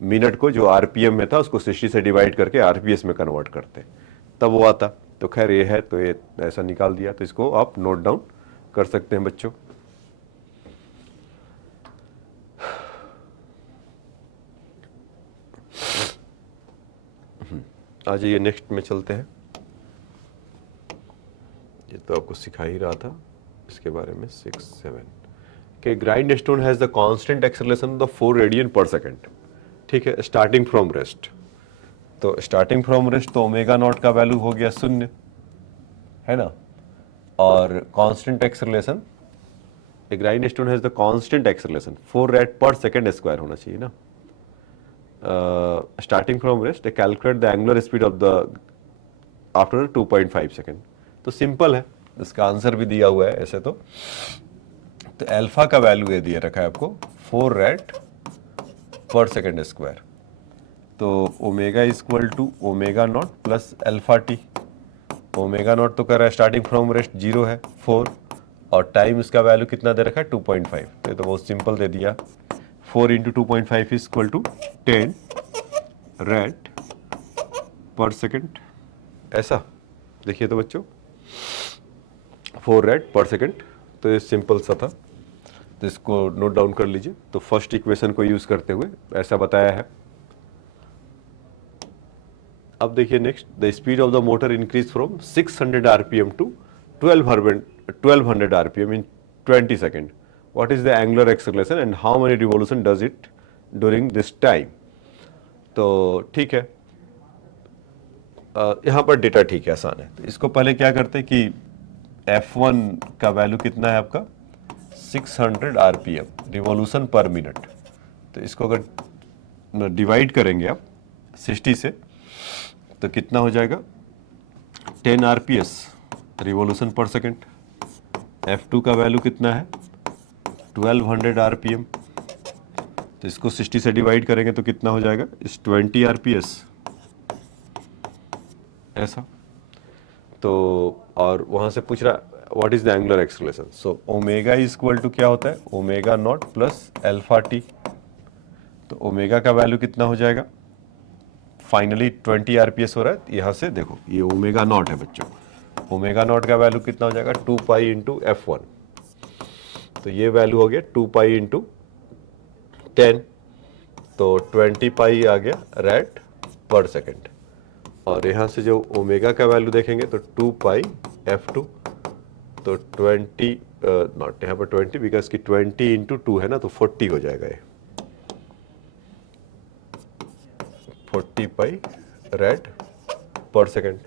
मिनट को जो आरपीएम में था उसको 60 से डिवाइड करके आरपीएस में कन्वर्ट करते, तब वो आता। तो खैर ये है तो ये ऐसा निकाल दिया, तो इसको आप नोट डाउन कर सकते हैं बच्चों। आ जाइए नेक्स्ट में चलते हैं। ये तो आपको सिखा ही रहा था इसके बारे में 6 7 के grind stone has the constant acceleration of 4 radian per second. ठीक है, स्टार्टिंग फ्रॉम रेस्ट, तो स्टार्टिंग फ्रॉम रेस्ट तो ओमेगा नॉट का वैल्यू हो गया 0 है ना, और constant acceleration A grind stone has the constant acceleration 4 rad per second square होना चाहिए ना। Starting from rest calculate the angular speed of the after 2.5 second. तो सिंपल है, इसका आंसर भी दिया हुआ है ऐसे तो अल्फा का वैल्यू ये दिया रखा है आपको 4 रेड पर सेकेंड स्क्वायर, तो omega equal to omega not plus alpha t. Omega naught तो कर रहा है स्टार्टिंग फ्रॉम रेस्ट 0 है 4, और टाइम इसका वैल्यू कितना दे रखा है 2.5, तो बहुत सिंपल दे दिया 4 into 2.5 equal to 10 red per second. ऐसा देखिए तो बच्चों 4 रेड पर सेकेंड, तो ये सिंपल सा था, तो इसको नोट डाउन कर लीजिए। तो फर्स्ट इक्वेशन को यूज करते हुए ऐसा बताया है। अब देखिए next, the speed of the motor increase from 600 RPM to 1200 RPM in 20 second. What is the angular acceleration and how many revolution does it during this time. तो ठीक है, यहाँ पर डेटा ठीक है, आसान है। तो इसको पहले क्या करते हैं कि F1 का वैल्यू कितना है आपका 600 आरपीएम रिवॉल्यूशन पर मिनट, तो इसको अगर डिवाइड करेंगे आप 60 से तो कितना हो जाएगा 10 आरपीएस रिवॉल्यूशन पर सेकेंड। F2 का वैल्यू कितना है 1200 आरपीएम, तो इसको 60 से डिवाइड करेंगे तो कितना हो जाएगा इस 20 आरपीएस ऐसा। तो और वहां से पूछ रहा what is the angular acceleration, so omega is equal to क्या होता है omega not plus alpha t. तो ओमेगा का वैल्यू कितना हो जाएगा फाइनली 20 आरपीएस हो रहा है, यहां से देखो ये ओमेगा नॉट है बच्चों, ओमेगा नॉट का वैल्यू कितना हो जाएगा 2 पाई इंटू F1, तो ये वैल्यू हो गया 2 पाई इंटू 10, तो 20 पाई आ गया रेड पर सेकेंड। और यहाँ से जो ओमेगा का वैल्यू देखेंगे तो 2 पाई F2, तो 20 नॉट यहाँ पर 20 बिकॉज की 20 इंटू 2 है ना, तो 40 हो जाएगा ये 40 पाई रेड पर सेकेंड।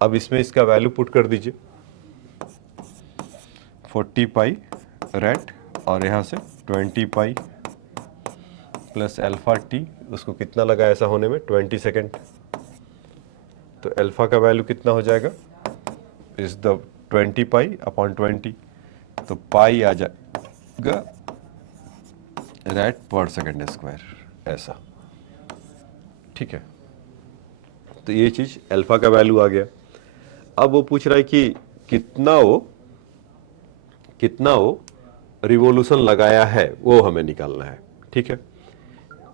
अब इसमें इसका वैल्यू पुट कर दीजिए 40 पाई रेड और यहाँ से 20 पाई प्लस अल्फा टी, उसको कितना लगा ऐसा होने में 20 सेकेंड। तो अल्फा का वैल्यू कितना हो जाएगा इज द 20 पाई अपॉन 20, तो पाई आ जाएगा रेड पर सेकेंड स्क्वायर ऐसा। ठीक है, तो ये चीज अल्फा का वैल्यू आ गया। अब वो पूछ रहा है कि कितना वो रिवॉल्यूशन लगाया है, वो हमें निकालना है। ठीक है,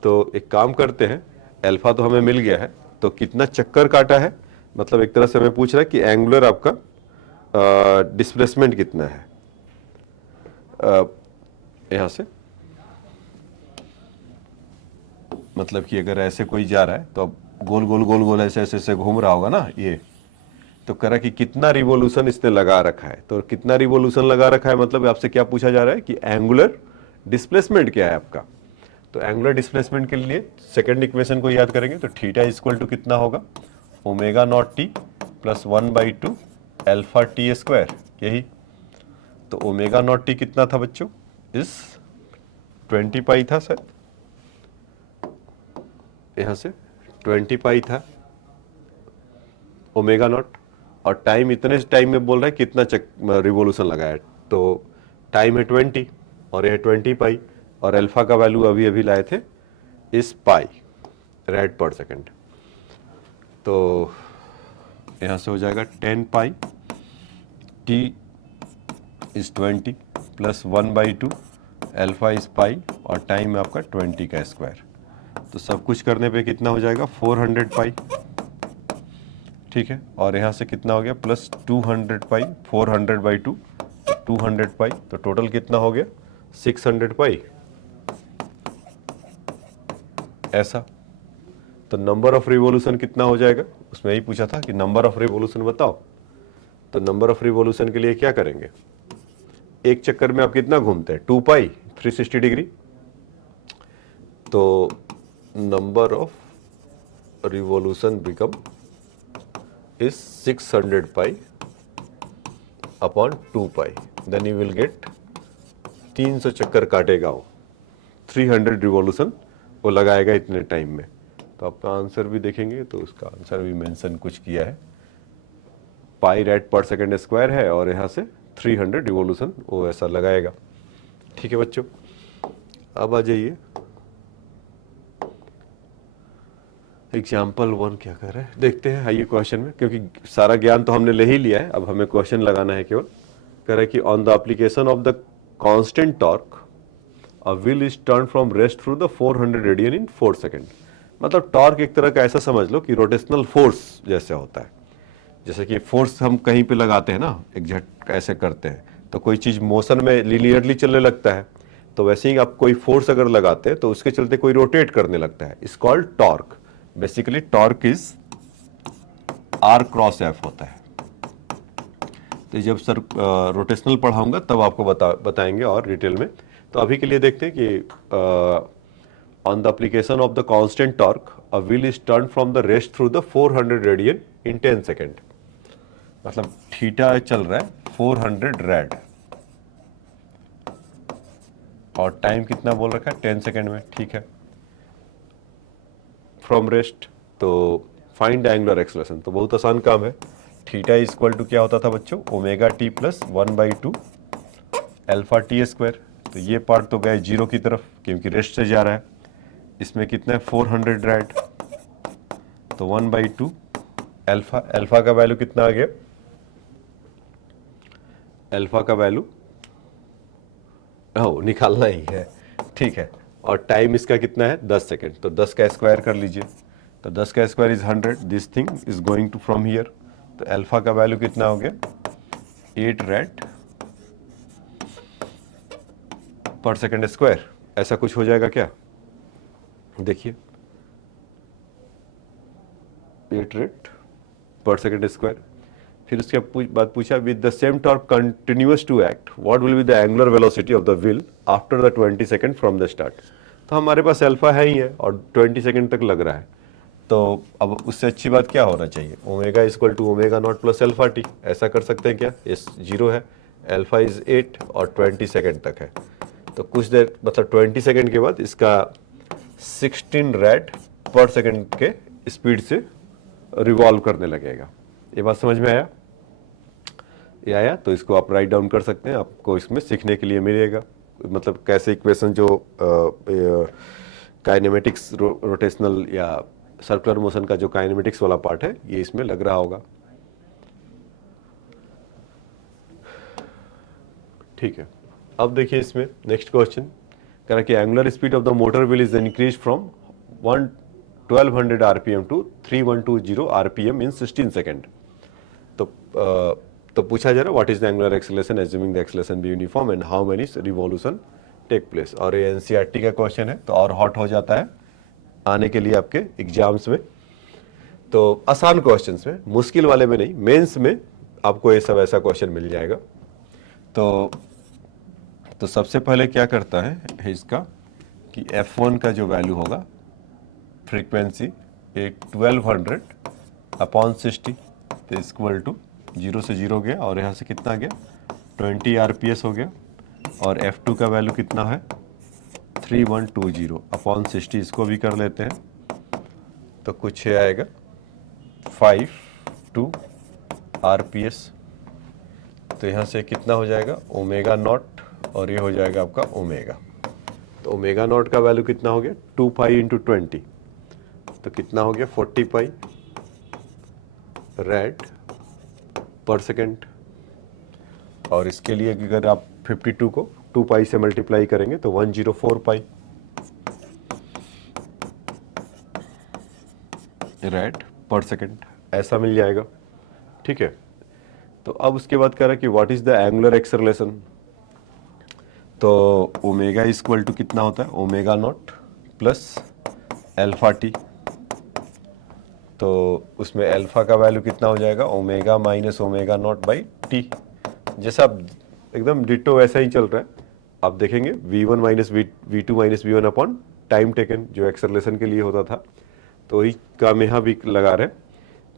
तो एक काम करते हैं, अल्फा तो हमें मिल गया है, तो कितना चक्कर काटा है, मतलब एक तरह से हमें पूछ रहा है कि एंगुलर आपका डिस्प्लेसमेंट कितना है यहां से। मतलब कि अगर ऐसे कोई जा रहा है तो अब गोल गोल गोल गोल ऐसे ऐसे ऐसे घूम रहा होगा ना ये, तो कह रहा कि कितना रिवॉल्यूशन इसने लगा रखा है। तो कितना रिवॉल्यूशन लगा रखा है मतलब आपसे क्या पूछा जा रहा है कि एंगुलर डिस्प्लेसमेंट क्या है आपका। तो एंगुलर डिस्प्लेसमेंट के लिए सेकंड इक्वेशन को याद करेंगे, तो थीटा इक्वल टू कितना होगा omega naught t plus 1/2 alpha t square, यही। तो ओमेगा नॉट टी कितना था बच्चों, इस 20 पाई था सर, यहां से 20 पाई था ओमेगा नॉट, और टाइम इतने टाइम में बोल रहा है कितना रिवॉल्यूशन लगा है। तो टाइम है 20 और यह 20 पाई, और अल्फा का वैल्यू अभी अभी लाए थे इस पाई रेड पर सेकेंड। तो यहां से हो जाएगा 10 pi t is 20 plus 1/2 alpha is pi, और टाइम है आपका 20 का स्क्वायर। तो सब कुछ करने पे कितना हो जाएगा 400 पाई। ठीक है, और यहाँ से कितना हो गया प्लस 200 पाई, 400/2 200 पाई, तो टोटल कितना हो गया 600 पाई ऐसा। तो नंबर ऑफ रिवॉल्यूशन कितना हो जाएगा, उसमें यही पूछा था कि नंबर ऑफ रिवॉल्यूशन बताओ। तो नंबर ऑफ रिवॉल्यूशन के लिए क्या करेंगे, एक चक्कर में आप कितना घूमते हैं 2 पाई 360 डिग्री। तो number of revolution become is 600 pi upon 2 pi, then you will get 300 चक्कर काटेगा वो, 300 रिवॉल्यूशन वो लगाएगा इतने टाइम में। तो आपका आंसर भी देखेंगे तो उसका आंसर भी मेंशन कुछ किया है, पाई रेड पर सेकेंड स्क्वायर है, और यहाँ से 300 रिवॉल्यूशन वो ऐसा लगाएगा। ठीक है बच्चों, अब आ जाइए एग्जाम्पल 1 क्या कर रहा है देखते हैं। आइए क्वेश्चन में, क्योंकि सारा ज्ञान तो हमने ले ही लिया है, अब हमें क्वेश्चन लगाना है केवल। कह रहा है कि on the application of the constant torque a wheel is turn from rest through the 400 radian in 4 second. मतलब टॉर्क एक तरह का ऐसा समझ लो कि रोटेशनल फोर्स जैसे होता है, जैसे कि फोर्स हम कहीं पे लगाते हैं ना, एक झट ऐसे करते हैं तो कोई चीज मोशन में लीनियरली चलने लगता है, तो वैसे ही आप कोई फोर्स अगर लगाते हैं तो उसके चलते कोई रोटेट करने लगता है, is called torque. Basically torque is r cross F होता है। तो जब सर रोटेशनल पढ़ाऊंगा तब आपको बताएंगे और डिटेल में। तो अभी के लिए देखते हैं कि on the application of the constant torque a wheel is turn from the rest through the 400 radian in 10 second. मतलब थीटा चल रहा है 400 रेड, और टाइम कितना बोल रखा है 10 सेकेंड में। ठीक है, फ्रॉम रेस्ट, तो फाइंड एंगुलर एक्सेलरेशन, तो बहुत आसान काम है। थीटा इक्वल टू क्या होता था बच्चों, omega T plus 1/2 alpha t square. तो ये पार्ट तो गए जीरो की तरफ क्योंकि रेस्ट से जा रहा है। इसमें कितना है 400 रेड, तो 1/2 अल्फा। अल्फा का वैल्यू कितना आ गया, अल्फा का वैल्यू निकालना ही है। ठीक है, और टाइम इसका कितना है 10 सेकेंड, तो 10 का स्क्वायर कर लीजिए। तो 10 का square is 100, this thing is going to from here. तो अल्फा का वैल्यू कितना हो गया 8 रेड पर सेकेंड स्क्वायर, ऐसा कुछ हो जाएगा क्या, देखिए 8 रेड पर सेकेंड स्क्वायर। फिर उसके बाद पूछा with the same torque continuous to act what will be the angular velocity of the wheel after the 20 second from the start. तो हमारे पास अल्फा है ही है और 20 सेकेंड तक लग रहा है, तो अब उससे अच्छी बात क्या होना चाहिए, omega equal to omega not plus alpha t. ऐसा कर सकते हैं क्या, ये 0 है, अल्फा इज 8 और 20 सेकेंड तक है। तो कुछ देर मतलब 20 सेकेंड के बाद इसका 16 रेड पर सेकंड के स्पीड से रिवॉल्व करने लगेगा। ये बात समझ में आया? ये आया तो इसको आप राइट डाउन कर सकते हैं, आपको इसमें सीखने के लिए मिलेगा, मतलब कैसे इक्वेशन जो काइनेमेटिक्स रोटेशनल या सर्कुलर मोशन का जो काइनेमेटिक्स वाला पार्ट है ये इसमें लग रहा होगा। ठीक है, अब देखिए इसमें नेक्स्ट क्वेश्चन कह रहा कि angular speed of the motor wheel is increase from 1200 RPM to 3120 RPM in 16 second. तो पूछा जा रहा what is the angular acceleration assuming the acceleration be uniform and how many revolution take place. और ये एनसीईआरटी का क्वेश्चन है तो और हॉट हो जाता है आने के लिए आपके एग्जाम्स में। तो आसान क्वेश्चंस में, मुश्किल वाले में नहीं, मेंस में आपको ये सब ऐसा क्वेश्चन मिल जाएगा। तो सबसे पहले क्या करता है इसका कि F1 का जो वैल्यू होगा फ्रीक्वेंसी 1200 अपॉन 60 तो इक्वल टू 0 से 0 गया और यहाँ से कितना गया 20 RPS हो गया। और F2 का वैल्यू कितना है 3120 अपॉन 60, इसको भी कर लेते हैं तो कुछ आएगा 52 RPS। तो यहाँ से कितना हो जाएगा ओमेगा नॉट और ये हो जाएगा आपका ओमेगा। तो ओमेगा नॉट का वैल्यू कितना हो गया 2 पाई इंटू 20 तो कितना हो गया 40 पाई रेड पर सेकेंड। और इसके लिए अगर आप 52 को 2 पाई से मल्टीप्लाई करेंगे तो 104 पाई रेड पर सेकेंड ऐसा मिल जाएगा। ठीक है, तो अब उसके बाद कह रहा है कि what is the angular acceleration. तो ओमेगा इक्वल टू कितना होता है omega not plus alpha t. तो उसमें अल्फा का वैल्यू कितना हो जाएगा omega minus omega not by T. जैसा आप एकदम डिटो वैसा ही चल रहा है। आप देखेंगे v1 minus v2 minus v1 upon time taken जो एक्सेलरेशन के लिए होता था तो वही काम यहाँ भी लगा रहे हैं।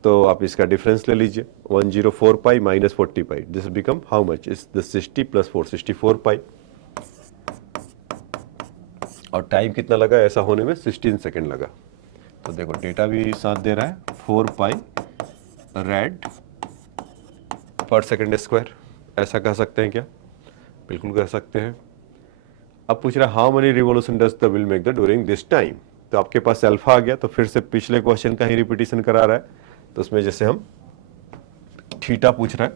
तो आप इसका डिफरेंस ले लीजिए 104 pi minus 40 pi, this become how much is the 60 plus 4 64 पाई। और टाइम कितना लगा ऐसा होने में 16 सेकेंड लगा। तो देखो डेटा भी साथ दे रहा है 4 पाई रेड पर सेकेंड स्क्वायर, ऐसा कह सकते हैं क्या? बिल्कुल कह सकते हैं। अब पूछ रहा है how many revolution does the wheel make the during this time. तो आपके पास अल्फा आ गया तो फिर से पिछले क्वेश्चन का ही रिपीटिशन करा रहा है। तो उसमें जैसे हम थीटा पूछ रहा है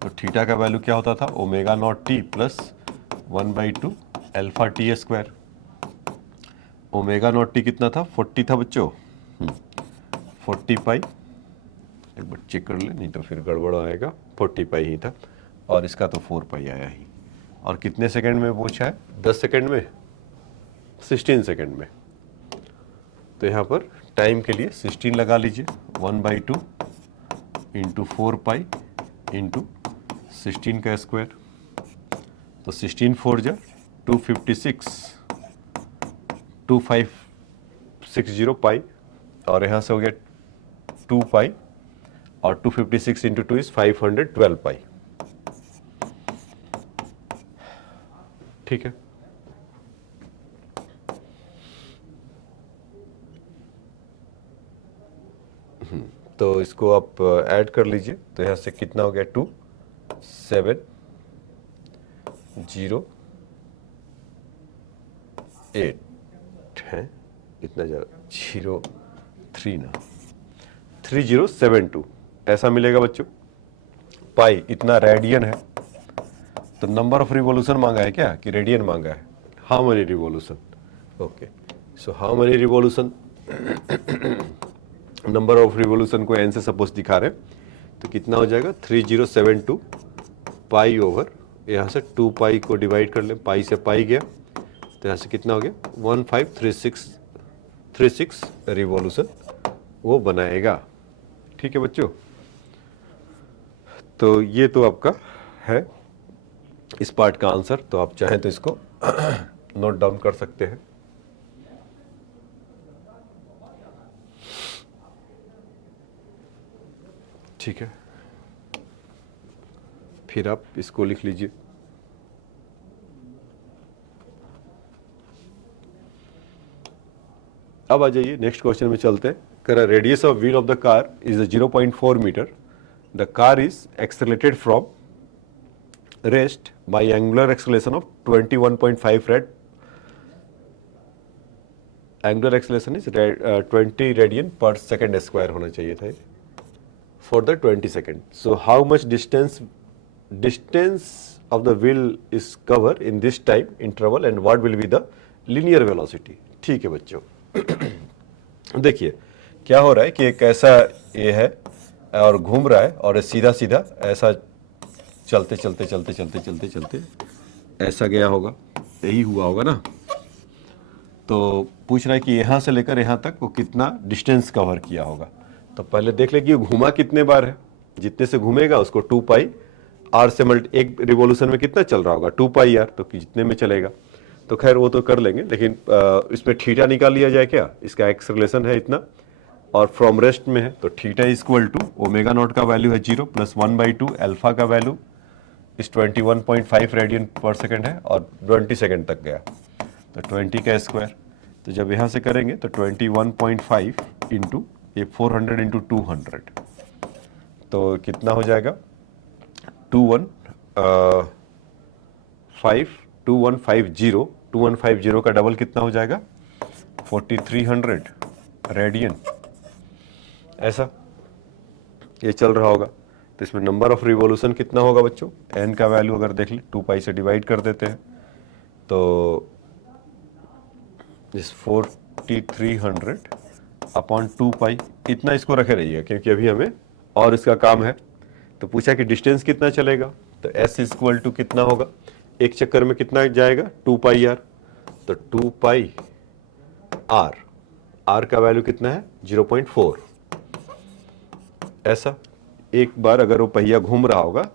तो थीटा का वैल्यू क्या होता था omega naught t plus 1/2 alpha t square. Omega naught T कितना था 40 था बच्चों 40 पाई, एक बार चेक कर ले नहीं तो फिर गड़बड़ आएगा, 40 पाई ही था। और इसका तो 4 पाई आया ही। और कितने सेकंड में पूछा है 10 सेकंड में 16 सेकंड में। तो यहाँ पर टाइम के लिए 16 लगा लीजिए 1/2 इंटू 4 पाई इंटू 16 का स्क्वायर। तो 16 4 जा 256 2560 पाई और यहाँ से हो गया 2 पाई और 256 इंटू 2 इज 512 पाई। ठीक है, तो इसको आप ऐड कर लीजिए तो यहाँ से कितना हो गया 2 7 0 8 है इतना ज़्यादा 0 3 ना 3072 ऐसा मिलेगा बच्चों। पाई इतना रेडियन है तो नंबर ऑफ रिवॉल्यूशन मांगा है क्या कि रेडियन मांगा है? How many revolution. Okay, so how many revolution number of revolution को एन से सपोज दिखा रहे तो कितना हो जाएगा 3072 पाई ओवर यहाँ से 2 पाई को डिवाइड कर लें, पाई से पाई गया तो यहाँ से कितना हो गया 1536 रिवॉल्यूशन वो बनाएगा। ठीक है बच्चों, तो ये तो आपका है इस पार्ट का आंसर। तो आप चाहें तो इसको नोट डाउन कर सकते हैं। ठीक है, फिर आप इसको लिख लीजिए। अब आ जाइए नेक्स्ट क्वेश्चन में चलते हैं। कह रहा radius of wheel of the car is 0.4 metre, the car is accelerated from rest by angular acceleration of 21.5 rad, angular acceleration is 20 radian per second square होना चाहिए था for the 20 second. So how much distance of the wheel is cover in this time interval and what will be the linear velocity। ठीक है बच्चों, देखिए क्या हो रहा है कि एक ऐसा ये है और घूम रहा है और सीधा सीधा ऐसा चलते चलते चलते चलते चलते चलते ऐसा गया होगा, यही हुआ होगा ना। तो पूछ रहा है कि यहाँ से लेकर यहाँ तक वो कितना डिस्टेंस कवर किया होगा। तो पहले देख ले कि वो घूमा कितने बार है, जितने से घूमेगा उसको 2 पाई आर से एक रिवॉल्यूशन में कितना चल रहा होगा 2 पाई आर, तो जितने में चलेगा। तो खैर वो तो कर लेंगे, लेकिन इसमें थीटा निकाल लिया जाए क्या, इसका एक्सेलरेशन है इतना और फ्रॉम रेस्ट में है, तो theta equal to omega naught का वैल्यू है 0 प्लस 1/2 अल्फा का वैल्यू इस 21.5 रेडियन पर सेकेंड है और 20 सेकेंड तक गया, तो 20 का स्क्वायर। तो जब यहाँ से करेंगे तो 21.5 इंटू ये 400 इंटू 200, तो कितना हो जाएगा 2150 का डबल कितना हो जाएगा 4300 रेडियन, ऐसा ये चल रहा होगा। तो इसमें नंबर ऑफ रिवॉल्यूशन कितना होगा बच्चों, n का वैल्यू अगर देख ले 2 पाई से डिवाइड कर देते हैं तो इस 4300 अपॉन 2 पाई इतना इसको रखे रहिए क्योंकि अभी हमें और इसका काम है। तो पूछा कि डिस्टेंस कितना चलेगा, तो s इक्वल टू कितना होगा, एक चक्कर में कितना जाएगा 2 पाई आर, तो 2 पाई आर, आर का वैल्यू कितना है 0.4। ऐसा एक बार अगर वो पहिया घूम रहा होगा,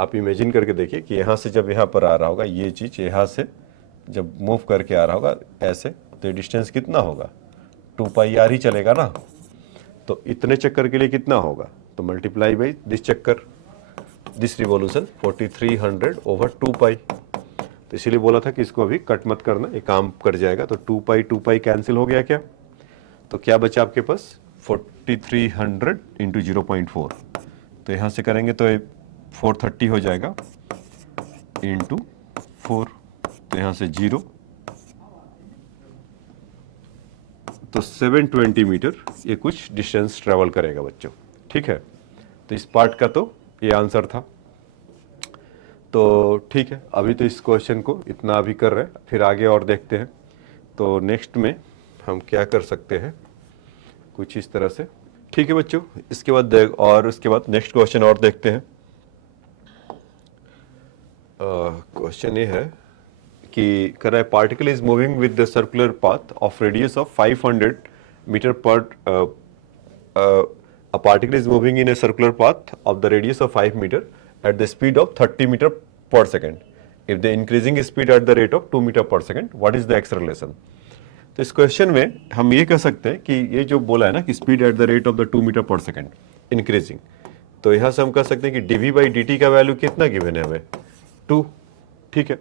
आप इमेजिन करके देखिए कि यहाँ से जब यहाँ पर आ रहा होगा, ये चीज़ यहाँ से जब मूव करके आ रहा होगा ऐसे, तो डिस्टेंस कितना होगा 2 पाई आर ही चलेगा ना। तो इतने चक्कर के लिए कितना होगा, तो मल्टीप्लाई बाई दिस चक्कर, दिस रिवॉल्यूशन 4300 ओवर 2 पाई। तो इसीलिए बोला था कि इसको अभी कट मत करना, ये काम कर जाएगा। तो 2 पाई कैंसिल हो गया क्या, तो क्या बचा आपके पास 4300 इंटू 0.4, तो यहाँ से करेंगे तो 430 हो जाएगा इंटू 4, तो यहाँ से 0, तो 720 मीटर ये कुछ डिस्टेंस ट्रेवल करेगा बच्चों। ठीक है, तो इस पार्ट का तो ये आंसर था। तो ठीक है, अभी तो इस क्वेश्चन को इतना अभी कर रहे हैं, फिर आगे और देखते हैं। तो नेक्स्ट में हम क्या कर सकते हैं, कुछ इस तरह से। ठीक है बच्चों, इसके बाद उसके बाद नेक्स्ट क्वेश्चन और देखते हैं। क्वेश्चन ये है कि कर particle is moving with the circular path of radius of 500 metre per a particle is moving in a circular path of the radius of 5 meter at the speed of 30 meter per second. If the increasing speed at the rate of 2 meter per second, what is the acceleration? तो इस क्वेश्चन में हम ये कह सकते हैं कि ये जो बोला है ना कि speed at the rate of the 2 metre per second increasing, तो यहाँ से हम कह सकते हैं कि dv बाई dt का वैल्यू कितना गिवन है हमें 2। ठीक है,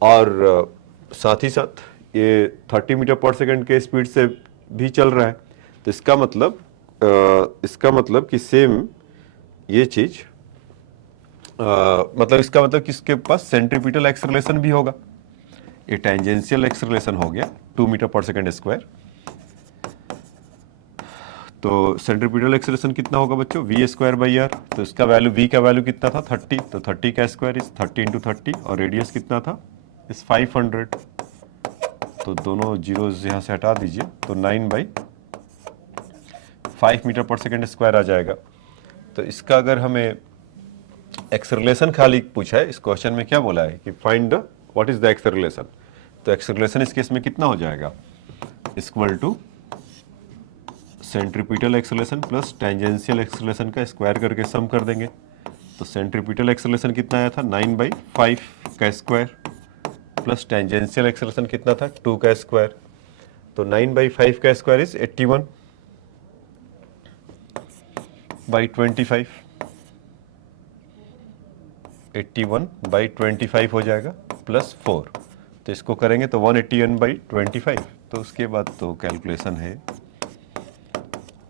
और साथ ही साथ ये 30 मीटर पर सेकेंड के स्पीड से भी चल रहा है। तो इसका मतलब कि सेम ये चीज मतलब इसका मतलब कि इसके पास सेंट्रीपिटल एक्सेलरेशन भी होगा। ये टेंजेंशियल एक्सेलरेशन हो गया 2 मीटर पर सेकेंड स्क्वायर। तो सेंट्रीपिटल एक्सेलरेशन कितना होगा बच्चों v स्क्वायर बाई आर, तो इसका वैल्यू v का वैल्यू कितना था 30, तो 30 का स्क्वायर इस 30 इंटू 30 और रेडियस कितना था इस 500, तो दोनों जीरोज यहाँ से हटा दीजिए, तो 9/5 मीटर पर सेकेंड स्क्वायर आ जाएगा। तो इसका अगर हमें एक्सेलरेशन खाली पूछा है, इस क्वेश्चन में क्या बोला है कि find the what is the acceleration, तो एक्सेलरेशन इस केस में कितना हो जाएगा equal to centripetal acceleration plus tangential acceleration का स्क्वायर करके सम कर देंगे। तो सेंट्रीपिटल एक्सेलरेशन कितना आया था 9/5 का स्क्वायर प्लस टेंजेंशियल एक्सेलरेशन कितना था 2 का स्क्वायर, तो 9/5 का स्क्वायर इज 81/25, 81/25 हो जाएगा प्लस 4, तो इसको करेंगे तो 181/25, तो उसके बाद तो कैलकुलेशन है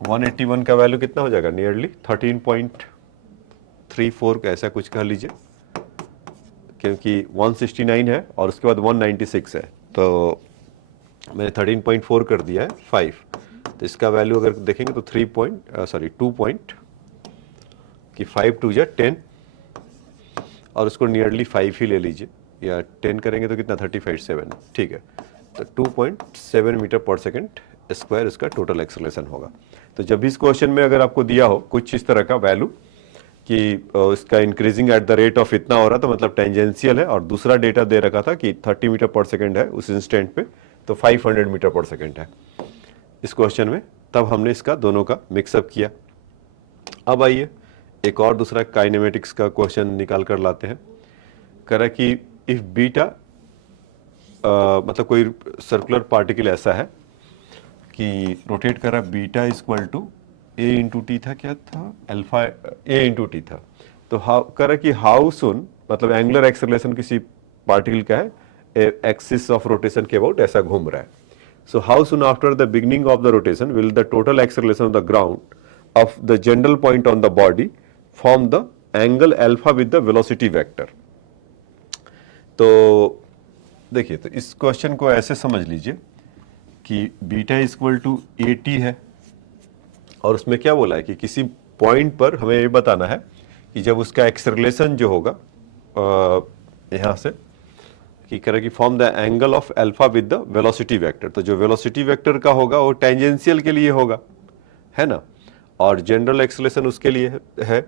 181 का वैल्यू कितना हो जाएगा, नियरली 13.34 का ऐसा कुछ कह लीजिए, क्योंकि 169 है और उसके बाद 196 है, तो मैंने 13.4 कर दिया है 5, तो इसका वैल्यू अगर देखेंगे तो 2 पॉइंट कि 5 टू जा 10 और उसको नियरली 5 ही ले लीजिए, या 10 करेंगे तो कितना 35.7, ठीक है, तो 2.7 मीटर पर सेकेंड स्क्वायर इसका टोटल एक्सेलरेशन होगा। तो जब भी इस क्वेश्चन में अगर आपको दिया हो कुछ इस तरह का वैल्यू कि इसका increasing at the rate of इतना हो रहा, तो मतलब टेंजेंशियल है, और दूसरा डेटा दे रखा था कि 30 मीटर पर सेकेंड है उस इंस्टेंट पे, तो 500 मीटर पर सेकेंड है इस क्वेश्चन में, तब हमने इसका दोनों का मिक्सअप किया। अब आइए एक और दूसरा काइनेमेटिक्स का क्वेश्चन निकाल कर लाते हैं। कह रहा कि इफ बीटा मतलब कोई सर्कुलर पार्टिकल ऐसा है कि रोटेट कर रहा, beta equal to a into t था, क्या था, अल्फा ए इंटू टी था, तो कह रहा कि हाउ सुन, मतलब एंगुलर एक्सेलरेशन किसी पार्टिकल का है एक्सिस ऑफ रोटेशन के अबाउट ऐसा घूम रहा है, so how soon after the beginning of the rotation will the total acceleration of the ground of the general point on the body form the angle alpha with the velocity vector. तो देखिए, तो इस क्वेश्चन को ऐसे समझ लीजिए कि beta equal to a t है, और उसमें क्या बोला है कि किसी पॉइंट पर हमें ये बताना है कि जब उसका एक्सेलरेशन जो होगा यहाँ से कि करें कि form the angle of alpha with the velocity vector, तो जो वेलोसिटी वेक्टर का होगा वो टेंजेंशियल के लिए होगा, है ना, और जनरल एक्सेलरेशन उसके लिए है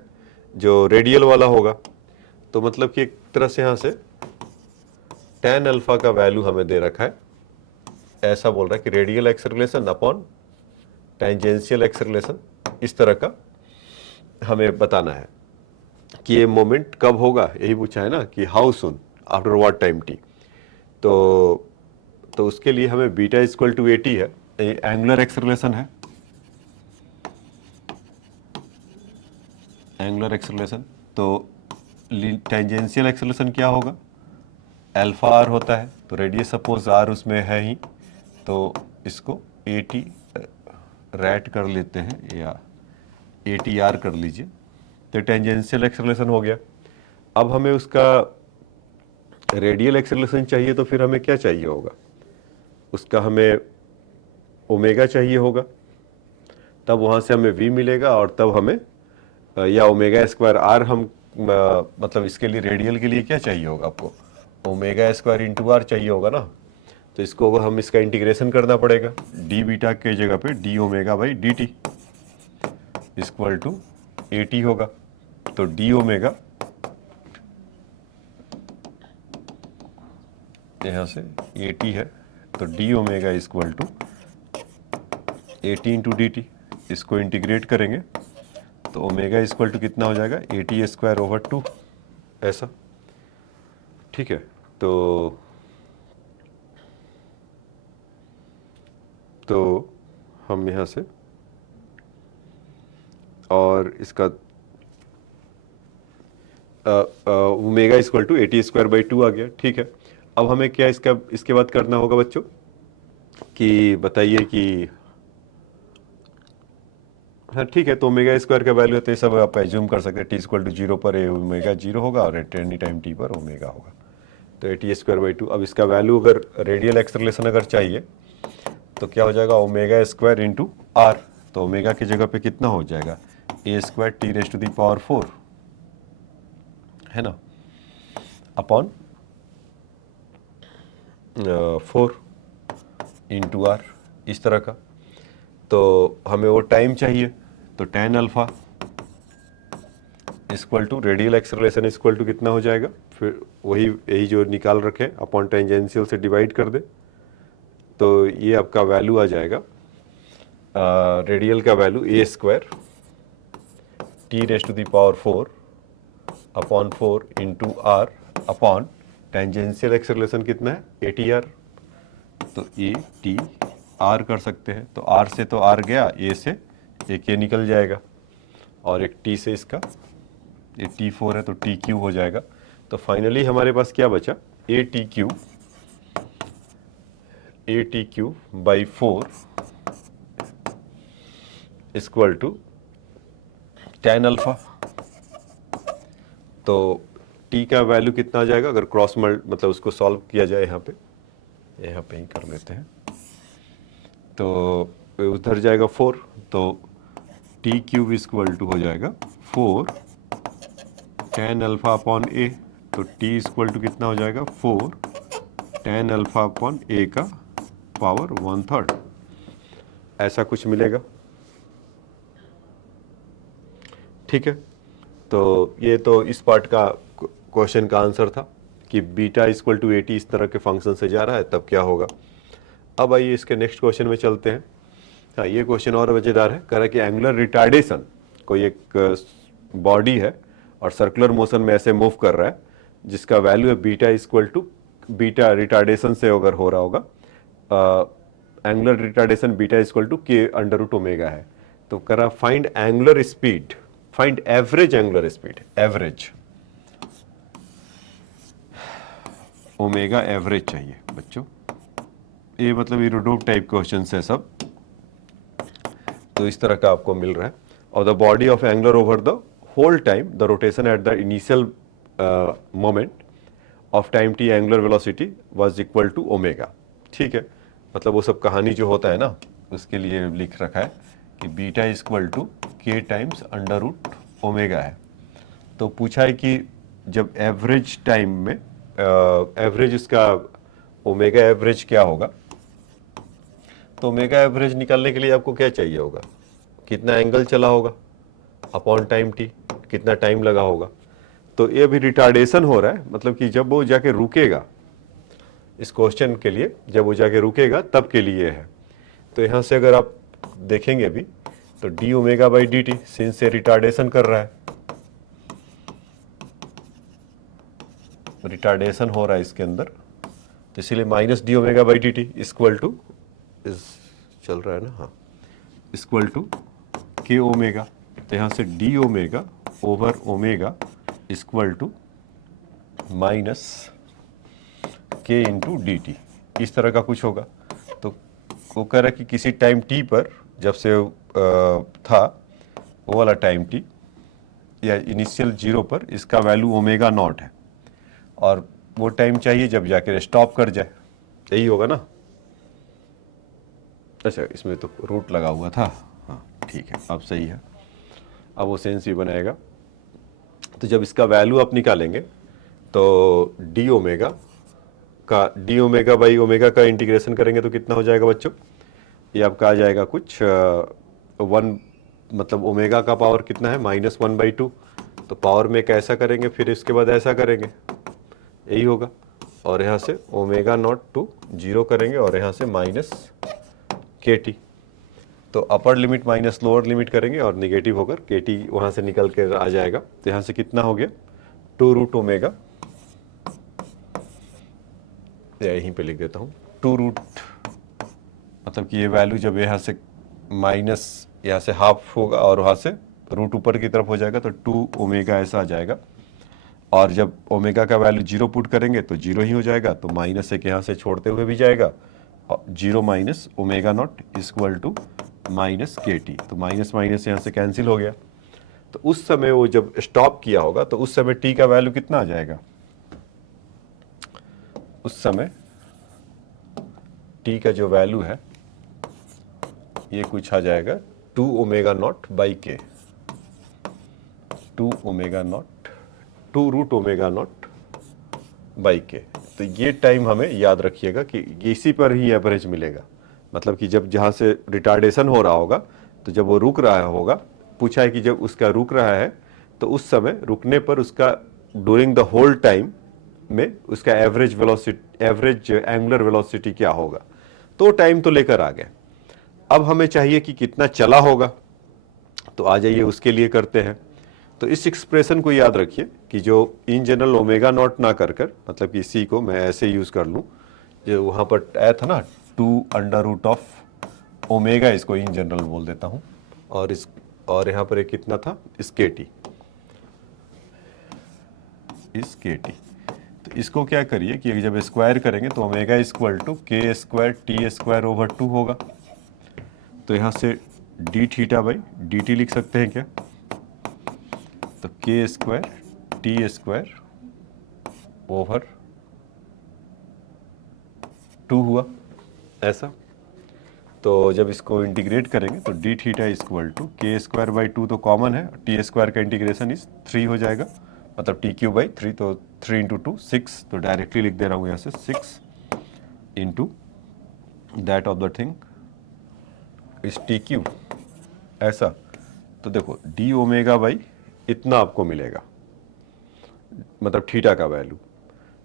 जो रेडियल वाला होगा। तो मतलब कि एक तरह से यहाँ से tan अल्फा का वैल्यू हमें दे रखा है, ऐसा बोल रहा है कि radial acceleration upon tangential acceleration, इस तरह का हमें बताना है कि ये मोमेंट कब होगा, यही पूछा है ना कि how soon after what time T. तो उसके लिए हमें बीटा इक्वल टू 80 है, ये एंगुलर एक्सेलरेशन है, एंगुलर एक्सेलरेशन। तो टेंजेंशियल एक्सेलरेशन क्या होगा, अल्फा आर होता है, तो रेडियस सपोज आर उसमें है ही, तो इसको 80 रैट कर लेते हैं या 80 आर कर लीजिए, तो टेंजेंशियल एक्सेलरेशन हो गया। अब हमें उसका रेडियल एक्सेलरेशन चाहिए, तो फिर हमें क्या चाहिए होगा, उसका हमें ओमेगा चाहिए होगा, तब वहाँ से हमें v मिलेगा, और तब हमें या ओमेगा स्क्वायर आर, हम मतलब इसके लिए रेडियल के लिए क्या चाहिए होगा आपको, ओमेगा स्क्वायर इंटू आर चाहिए होगा ना, तो इसको अगर हम इसका इंटीग्रेशन करना पड़ेगा, डी बीटा के जगह पे d omega by d t equal to a t होगा, तो डी ओमेगा यहाँ से ए टी है, तो d omega equal to a t into d t, इसको इंटीग्रेट करेंगे तो ओमेगा इक्वल टू कितना हो जाएगा, ए टी स्क्वायर ओवर 2, ऐसा, ठीक है। तो हम यहाँ से और इसका omega equal to 80 square by 2 आ गया, ठीक है। अब हमें क्या इसके बाद करना होगा बच्चों कि बताइए कि हाँ ठीक है, तो ओमेगा स्क्वायर का वैल्यू है, तो सब आप एज्यूम कर सकते हैं, टी इक्वल टू 0 पर ओमेगा 0 होगा और एनी टाइम टी पर ओमेगा होगा, तो 80 स्क्वायर बाई 2। अब इसका वैल्यू अगर रेडियल एक्सेलरेशन अगर चाहिए तो क्या हो जाएगा, ओमेगा स्क्वायर इंटू आर, तो ओमेगा की जगह पे कितना हो जाएगा, a square t raise to the power 4, है ना, अपॉन 4 इंटू आर, इस तरह का। तो हमें वो टाइम चाहिए, तो tan alpha equal to radial acceleration equal to कितना हो जाएगा, फिर वही यही जो निकाल रखे अपॉन टेंजेंशियल से डिवाइड कर दे, तो ये आपका वैल्यू आ जाएगा, रेडियल का value a square t raise to the power 4 upon 4 into r upon tangential acceleration कितना है, ए टी आर, तो ए टी आर कर सकते हैं, तो आर से तो आर गया, ए से एक ये निकल जाएगा, और एक टी से इसका ये T4 है तो टी क्यू हो जाएगा। तो फाइनली हमारे पास क्या बचा, a t cube AT³/4 equal to tan alpha. तो t का वैल्यू कितना आ जाएगा अगर क्रॉस मतलब उसको सॉल्व किया जाए, यहाँ पे ही कर लेते हैं। तो उधर जाएगा 4, तो t³ इक्वल टू हो जाएगा 4 tan अल्फा अपॉन a। तो t इक्वल टू कितना हो जाएगा 4 tan अल्फा अपॉन a का पावर 1/3, ऐसा कुछ मिलेगा। ठीक है, तो ये तो इस पार्ट का क्वेश्चन का आंसर था कि बीटा इक्वल टू 80 इस तरह के फंक्शन से जा रहा है तब क्या होगा। अब आइए इसके नेक्स्ट क्वेश्चन में चलते हैं। हाँ, ये क्वेश्चन और मज़ेदार है। कह रहा है कि एंगुलर रिटार्डेशन, कोई एक बॉडी है और सर्कुलर मोशन में ऐसे मूव कर रहा है जिसका वैल्यू है beta equal to, beta retardation से अगर हो रहा होगा, angular retardation beta equal to k√ω है। तो कह रहा find angular speed, find average angular speed, average omega average चाहिए बच्चों। ये मतलब इरोडोप टाइप क्वेश्चन है सब, तो इस तरह का आपको मिल रहा है। और the body of angular over the whole time the rotation at the initial moment of time t angular velocity was equal to omega. ठीक है, मतलब वो सब कहानी जो होता है ना, उसके लिए लिख रखा है कि beta equal to k times √ω है। तो पूछा है कि जब एवरेज टाइम में एवरेज इसका ओमेगा एवरेज क्या होगा। तो ओमेगा एवरेज निकालने के लिए आपको क्या चाहिए होगा, कितना एंगल चला होगा अपॉन टाइम टी, कितना टाइम लगा होगा। तो ये अभी रिटार्डेशन हो रहा है, मतलब कि जब वो जाके रुकेगा, इस क्वेश्चन के लिए जब वो जाके रुकेगा तब के लिए है। तो यहाँ से अगर आप देखेंगे अभी तो d⍵/dt सिंस से रिटार्डेशन कर रहा है, रिटार्डेशन हो रहा है इसके अंदर, तो इसीलिए माइनस d⍵/dt इक्वल टू चल रहा है ना, हाँ, इक्वल टू k⍵। तो यहाँ से d⍵/ω equal to minus k/dt, इस तरह का कुछ होगा। तो वो कह रहा है कि किसी टाइम t पर जब से था वो वाला टाइम t या इनिशियल 0 पर इसका वैल्यू ω0 है, और वो टाइम चाहिए जब जाकर स्टॉप कर जाए, यही होगा ना। अच्छा, इसमें तो रूट लगा हुआ था, हाँ ठीक है, अब सही है, अब वो सेंस भी बनाएगा। तो जब इसका वैल्यू आप निकालेंगे तो d⍵ का d⍵/ω का इंटीग्रेशन करेंगे तो कितना हो जाएगा बच्चों, ये आपका आ जाएगा कुछ 1, मतलब ओमेगा का पावर कितना है -1/2। तो पावर में कैसा करेंगे, फिर इसके बाद ऐसा करेंगे, यही होगा। और यहाँ से ω0 टू 0 करेंगे और यहाँ से -kT। तो अपर लिमिट माइनस लोअर लिमिट करेंगे और निगेटिव होकर kT वहाँ से निकल के आ जाएगा। तो यहाँ से कितना हो गया 2√ω, यहीं पे लिख देता हूँ 2√, मतलब कि ये वैल्यू जब यहाँ से माइनस यहाँ से हाफ होगा और वहाँ से रूट ऊपर की तरफ हो जाएगा तो 2ω ऐसा आ जाएगा। और जब ओमेगा का वैल्यू 0 पुट करेंगे तो 0 ही हो जाएगा, तो -1 यहाँ से छोड़ते हुए भी जाएगा, और 0 माइनस ω0 इक्वल टू -kT। तो माइनस माइनस यहाँ से कैंसिल हो गया। तो उस समय वो जब स्टॉप किया होगा तो उस समय t का वैल्यू कितना आ जाएगा, उस समय t का जो वैल्यू है ये कुछ आ जाएगा 2ω0/k, 2√ω0/k। तो ये टाइम हमें याद रखिएगा कि इसी पर ही एवरेज मिलेगा, मतलब कि जब जहाँ से रिटार्डेशन हो रहा होगा तो जब वो रुक रहा होगा, पूछा है कि जब उसका रुक रहा है तो उस समय रुकने पर उसका ड्यूरिंग द होल टाइम में उसका average velocity, average angular velocity क्या होगा। तो टाइम तो लेकर आ गए, अब हमें चाहिए कि कितना चला होगा। तो आ जाइए उसके लिए करते हैं। तो इस एक्सप्रेशन को याद रखिए कि जो इन जनरल ω0 ना कर कर, मतलब कि इसी को मैं ऐसे यूज कर लूँ, जो वहाँ पर आया था ना 2√ω, इसको इन जनरल बोल देता हूँ, और यहाँ पर एक कितना था इस kT, तो इसको क्या करिए कि जब स्क्वायर करेंगे तो ओमेगा इक्वल टू के स्क्वायर टी स्क्वायर ओवर 2 होगा। तो यहाँ से D theta by d T लिख सकते हैं क्या? तो के स्क्वायर टी स्क्वायर ओवर 2 हुआ ऐसा। तो जब इसको इंटीग्रेट करेंगे तो डी थीटा इक्वल टू के स्क्वायर बाई 2 तो कॉमन है, टी स्क्वायर का इंटीग्रेशन इस 3 हो जाएगा, मतलब टी क्यू बाई 3, तो 3 इंटू 2 6, तो डायरेक्टली लिख दे रहा हूँ यहाँ से 6 into that of the thing इस टी क्यू ऐसा। तो देखो डी ओमेगा बाई इतना आपको मिलेगा, मतलब थीटा का वैल्यू।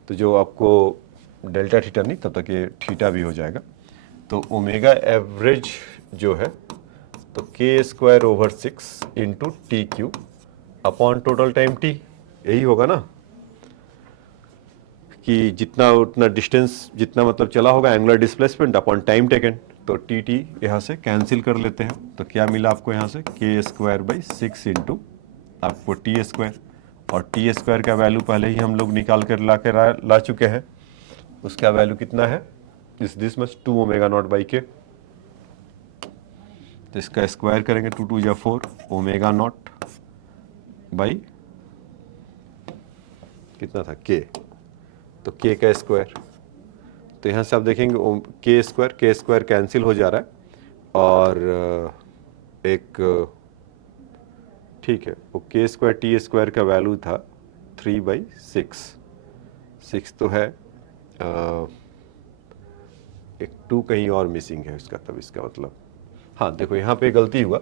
तो जो आपको डेल्टा थीटा नहीं, तब तक ये थीटा भी हो जाएगा। तो ओमेगा एवरेज जो है तो के square over 6 into T Q upon total time T, यही होगा ना, कि जितना उतना डिस्टेंस जितना मतलब चला होगा angular displacement upon time taken. तो टी टी यहाँ से कैंसिल कर लेते हैं। तो क्या मिला आपको यहाँ से के स्क्वायर बाई 6 इंटू आपको टी स्क्वायर, और टी स्क्वायर का वैल्यू पहले ही हम लोग निकाल कर ला चुके हैं। उसका वैल्यू कितना है? This much 2 omega naught by के। तो इसका स्क्वायर करेंगे 2 2 जा 4 ओमेगा नॉट बाई कितना था के, तो के का स्क्वायर। तो यहाँ से आप देखेंगे के स्क्वायर कैंसिल हो जा रहा है, और एक ठीक है वो के स्क्वायर टी स्क्वायर का वैल्यू था 3/6 तो है एक 2 कहीं और मिसिंग है इसका, तब इसका मतलब हाँ देखो यहाँ पे गलती हुआ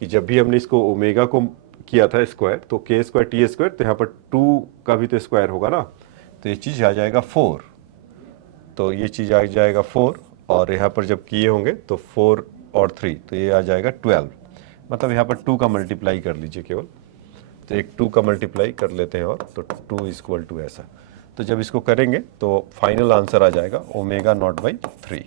कि जब भी हमने इसको ओमेगा को किया था स्क्वायर तो के स्क्वायर टी स्क्वायर, तो यहाँ पर 2 का भी तो स्क्वायर होगा ना, तो ये चीज़ आ जाएगा 4। तो ये चीज़ आ जाएगा 4, और यहाँ पर जब किए होंगे तो 4 और 3 तो ये आ जाएगा 12। मतलब यहाँ पर 2 का मल्टीप्लाई कर लीजिए केवल, तो एक 2 का मल्टीप्लाई कर लेते हैं, और तो 2 इक्वल टू ऐसा। तो जब इसको करेंगे तो फाइनल आंसर आ जाएगा ओमेगा नॉट बाई 3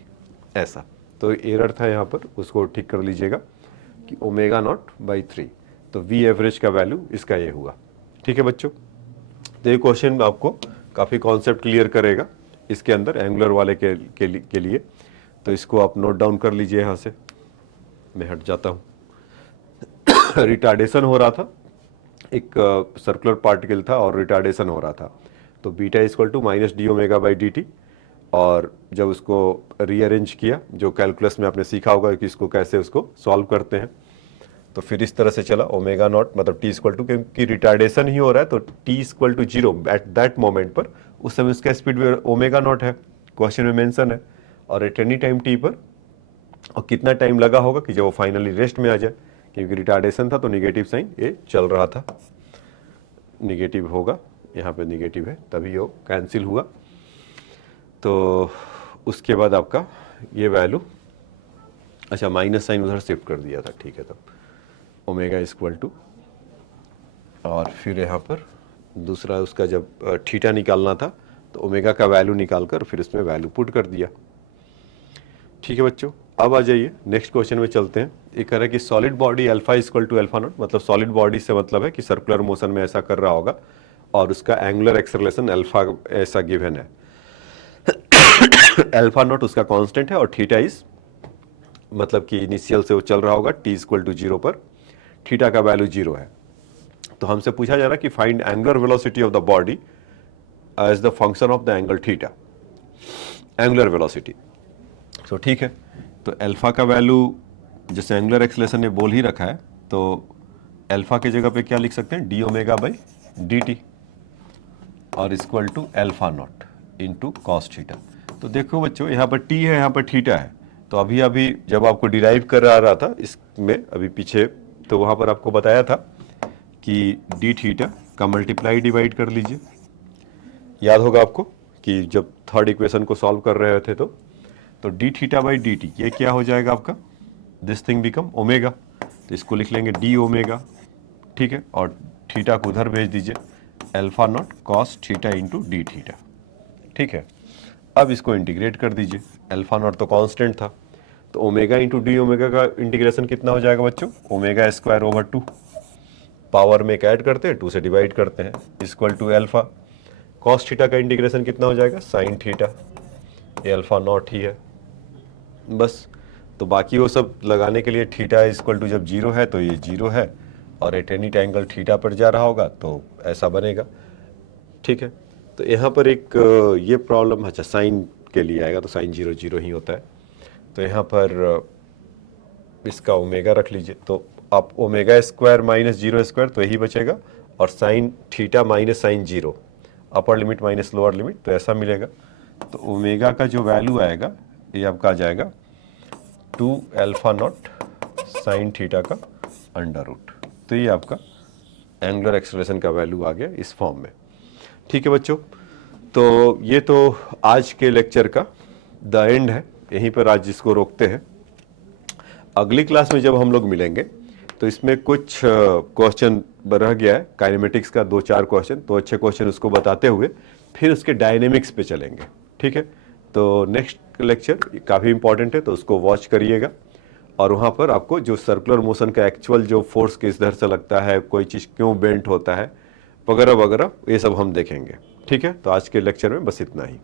ऐसा। तो एरर था यहाँ पर, उसको ठीक कर लीजिएगा कि ओमेगा नॉट बाई 3। तो वी एवरेज का वैल्यू इसका ये हुआ। ठीक है बच्चों, तो ये क्वेश्चन आपको काफ़ी कॉन्सेप्ट क्लियर करेगा इसके अंदर एंगुलर वाले के लिए। तो इसको आप नोट डाउन कर लीजिए। यहाँ से मैं हट जाता हूँ। रिटार्डेशन हो रहा था, एक सर्कुलर पार्टिकल था और रिटार्डेशन हो रहा था। तो beta equal to minus d omega by d t, और जब उसको रीअरेंज किया, जो कैलकुलस में आपने सीखा होगा कि इसको कैसे उसको सॉल्व करते हैं, तो फिर इस तरह से चला ओमेगा नॉट मतलब टी इक्वल टू, क्योंकि रिटार्डेशन ही हो रहा है तो t equal to 0 at that moment पर, उस समय उसका स्पीड ओमेगा नॉट है, क्वेश्चन में मेंशन है। और एट एनी टाइम टी पर और कितना टाइम लगा होगा कि जब वो फाइनली रेस्ट में आ जाए, क्योंकि रिटार्डेशन था तो निगेटिव साइन ये चल रहा था, निगेटिव होगा, यहाँ पे निगेटिव है तभी वो कैंसिल हुआ। तो उसके बाद आपका ये वैल्यू, अच्छा माइनस साइन उधर शिफ्ट कर दिया था, ठीक है। तब ओमेगा इक्वल टू, और फिर यहाँ पर दूसरा उसका जब थीटा निकालना था तो ओमेगा का वैल्यू निकालकर फिर इसमें वैल्यू पुट कर दिया। ठीक है बच्चों, अब आ जाइए नेक्स्ट क्वेश्चन में चलते हैं। ये कह रहा है कि solid body alpha equal to alpha not, मतलब सॉलिड बॉडी से मतलब है कि सर्कुलर मोशन में ऐसा कर रहा होगा और उसका एंगुलर एक्सेलरेशन अल्फा ऐसा गिवन है। अल्फा नॉट उसका कांस्टेंट है और थीटा इज मतलब कि इनिशियल से वो चल रहा होगा टी इक्वल टू 0 पर, थीटा का वैल्यू 0 है। तो हमसे पूछा जा रहा है कि find angular velocity of the body as the function of the angle theta, angular velocity. तो ठीक है, तो अल्फा का वैल्यू जैसे एंगुलर एक्सेलरेशन ने बोल ही रखा है, तो अल्फा की जगह पे क्या लिख सकते हैं, d omega by d t, और equal to alpha not into cos theta. तो देखो बच्चों, यहाँ पर टी है, यहाँ पर थीटा है। तो अभी अभी जब आपको डिराइव कर रहा था इसमें अभी पीछे, तो वहाँ पर आपको बताया था कि डी थीटा का मल्टीप्लाई डिवाइड कर लीजिए। याद होगा आपको कि जब थर्ड इक्वेशन को सॉल्व कर रहे थे तो d theta by d T ये क्या हो जाएगा आपका, दिस थिंग बिकम ओमेगा। तो इसको लिख लेंगे डी ओमेगा, ठीक है, और थीटा को उधर भेज दीजिए, alpha not cos theta into D theta. ठीक है, अब इसको इंटीग्रेट कर दीजिए। अल्फा नॉट तो कांस्टेंट था, तो ओमेगा इंटू डी ओमेगा का इंटीग्रेशन कितना हो जाएगा बच्चों, ओमेगा स्क्वायर ओवर 2, पावर में एक ऐड करते हैं 2 से डिवाइड करते हैं, equal to alpha cos theta का इंटीग्रेशन कितना हो जाएगा, साइन थीटा, ये अल्फा नॉट ही है बस। तो बाकी वो सब लगाने के लिए थीटा इक्वल टू जब जीरो है तो ये जीरो है, और एट एनी एंगल थीटा पर जा रहा होगा तो ऐसा बनेगा, ठीक है। तो यहाँ पर एक ये प्रॉब्लम, अच्छा साइन के लिए आएगा तो साइन जीरो जीरो ही होता है, तो यहाँ पर इसका ओमेगा रख लीजिए, तो आप omega square minus zero square तो यही बचेगा, और sine theta minus sine zero, अपर लिमिट माइनस लोअर लिमिट, तो ऐसा मिलेगा। तो ओमेगा का जो वैल्यू आएगा ये आपका आ जाएगा 2 अल्फा नॉट साइन थीटा का अंडर रूट, तो ये आपका एंगुलर एक्सेलरेशन का वैल्यू आ गया इस फॉर्म में, ठीक है बच्चों। तो ये तो आज के लेक्चर का द एंड है, यहीं पर आज इसको रोकते हैं। अगली क्लास में जब हम लोग मिलेंगे तो इसमें कुछ क्वेश्चन रह गया है काइनेमेटिक्स का, 2-4 क्वेश्चन, तो अच्छे क्वेश्चन उसको बताते हुए फिर उसके डायनेमिक्स पे चलेंगे, ठीक है। तो नेक्स्ट लेक्चर काफ़ी इंपॉर्टेंट है, तो उसको वॉच करिएगा, और वहाँ पर आपको जो सर्कुलर मोशन का एक्चुअल जो फोर्स किस तरह से लगता है, कोई चीज़ क्यों बेंट होता है वगैरह वगैरह, ये सब हम देखेंगे, ठीक है। तो आज के लेक्चर में बस इतना ही।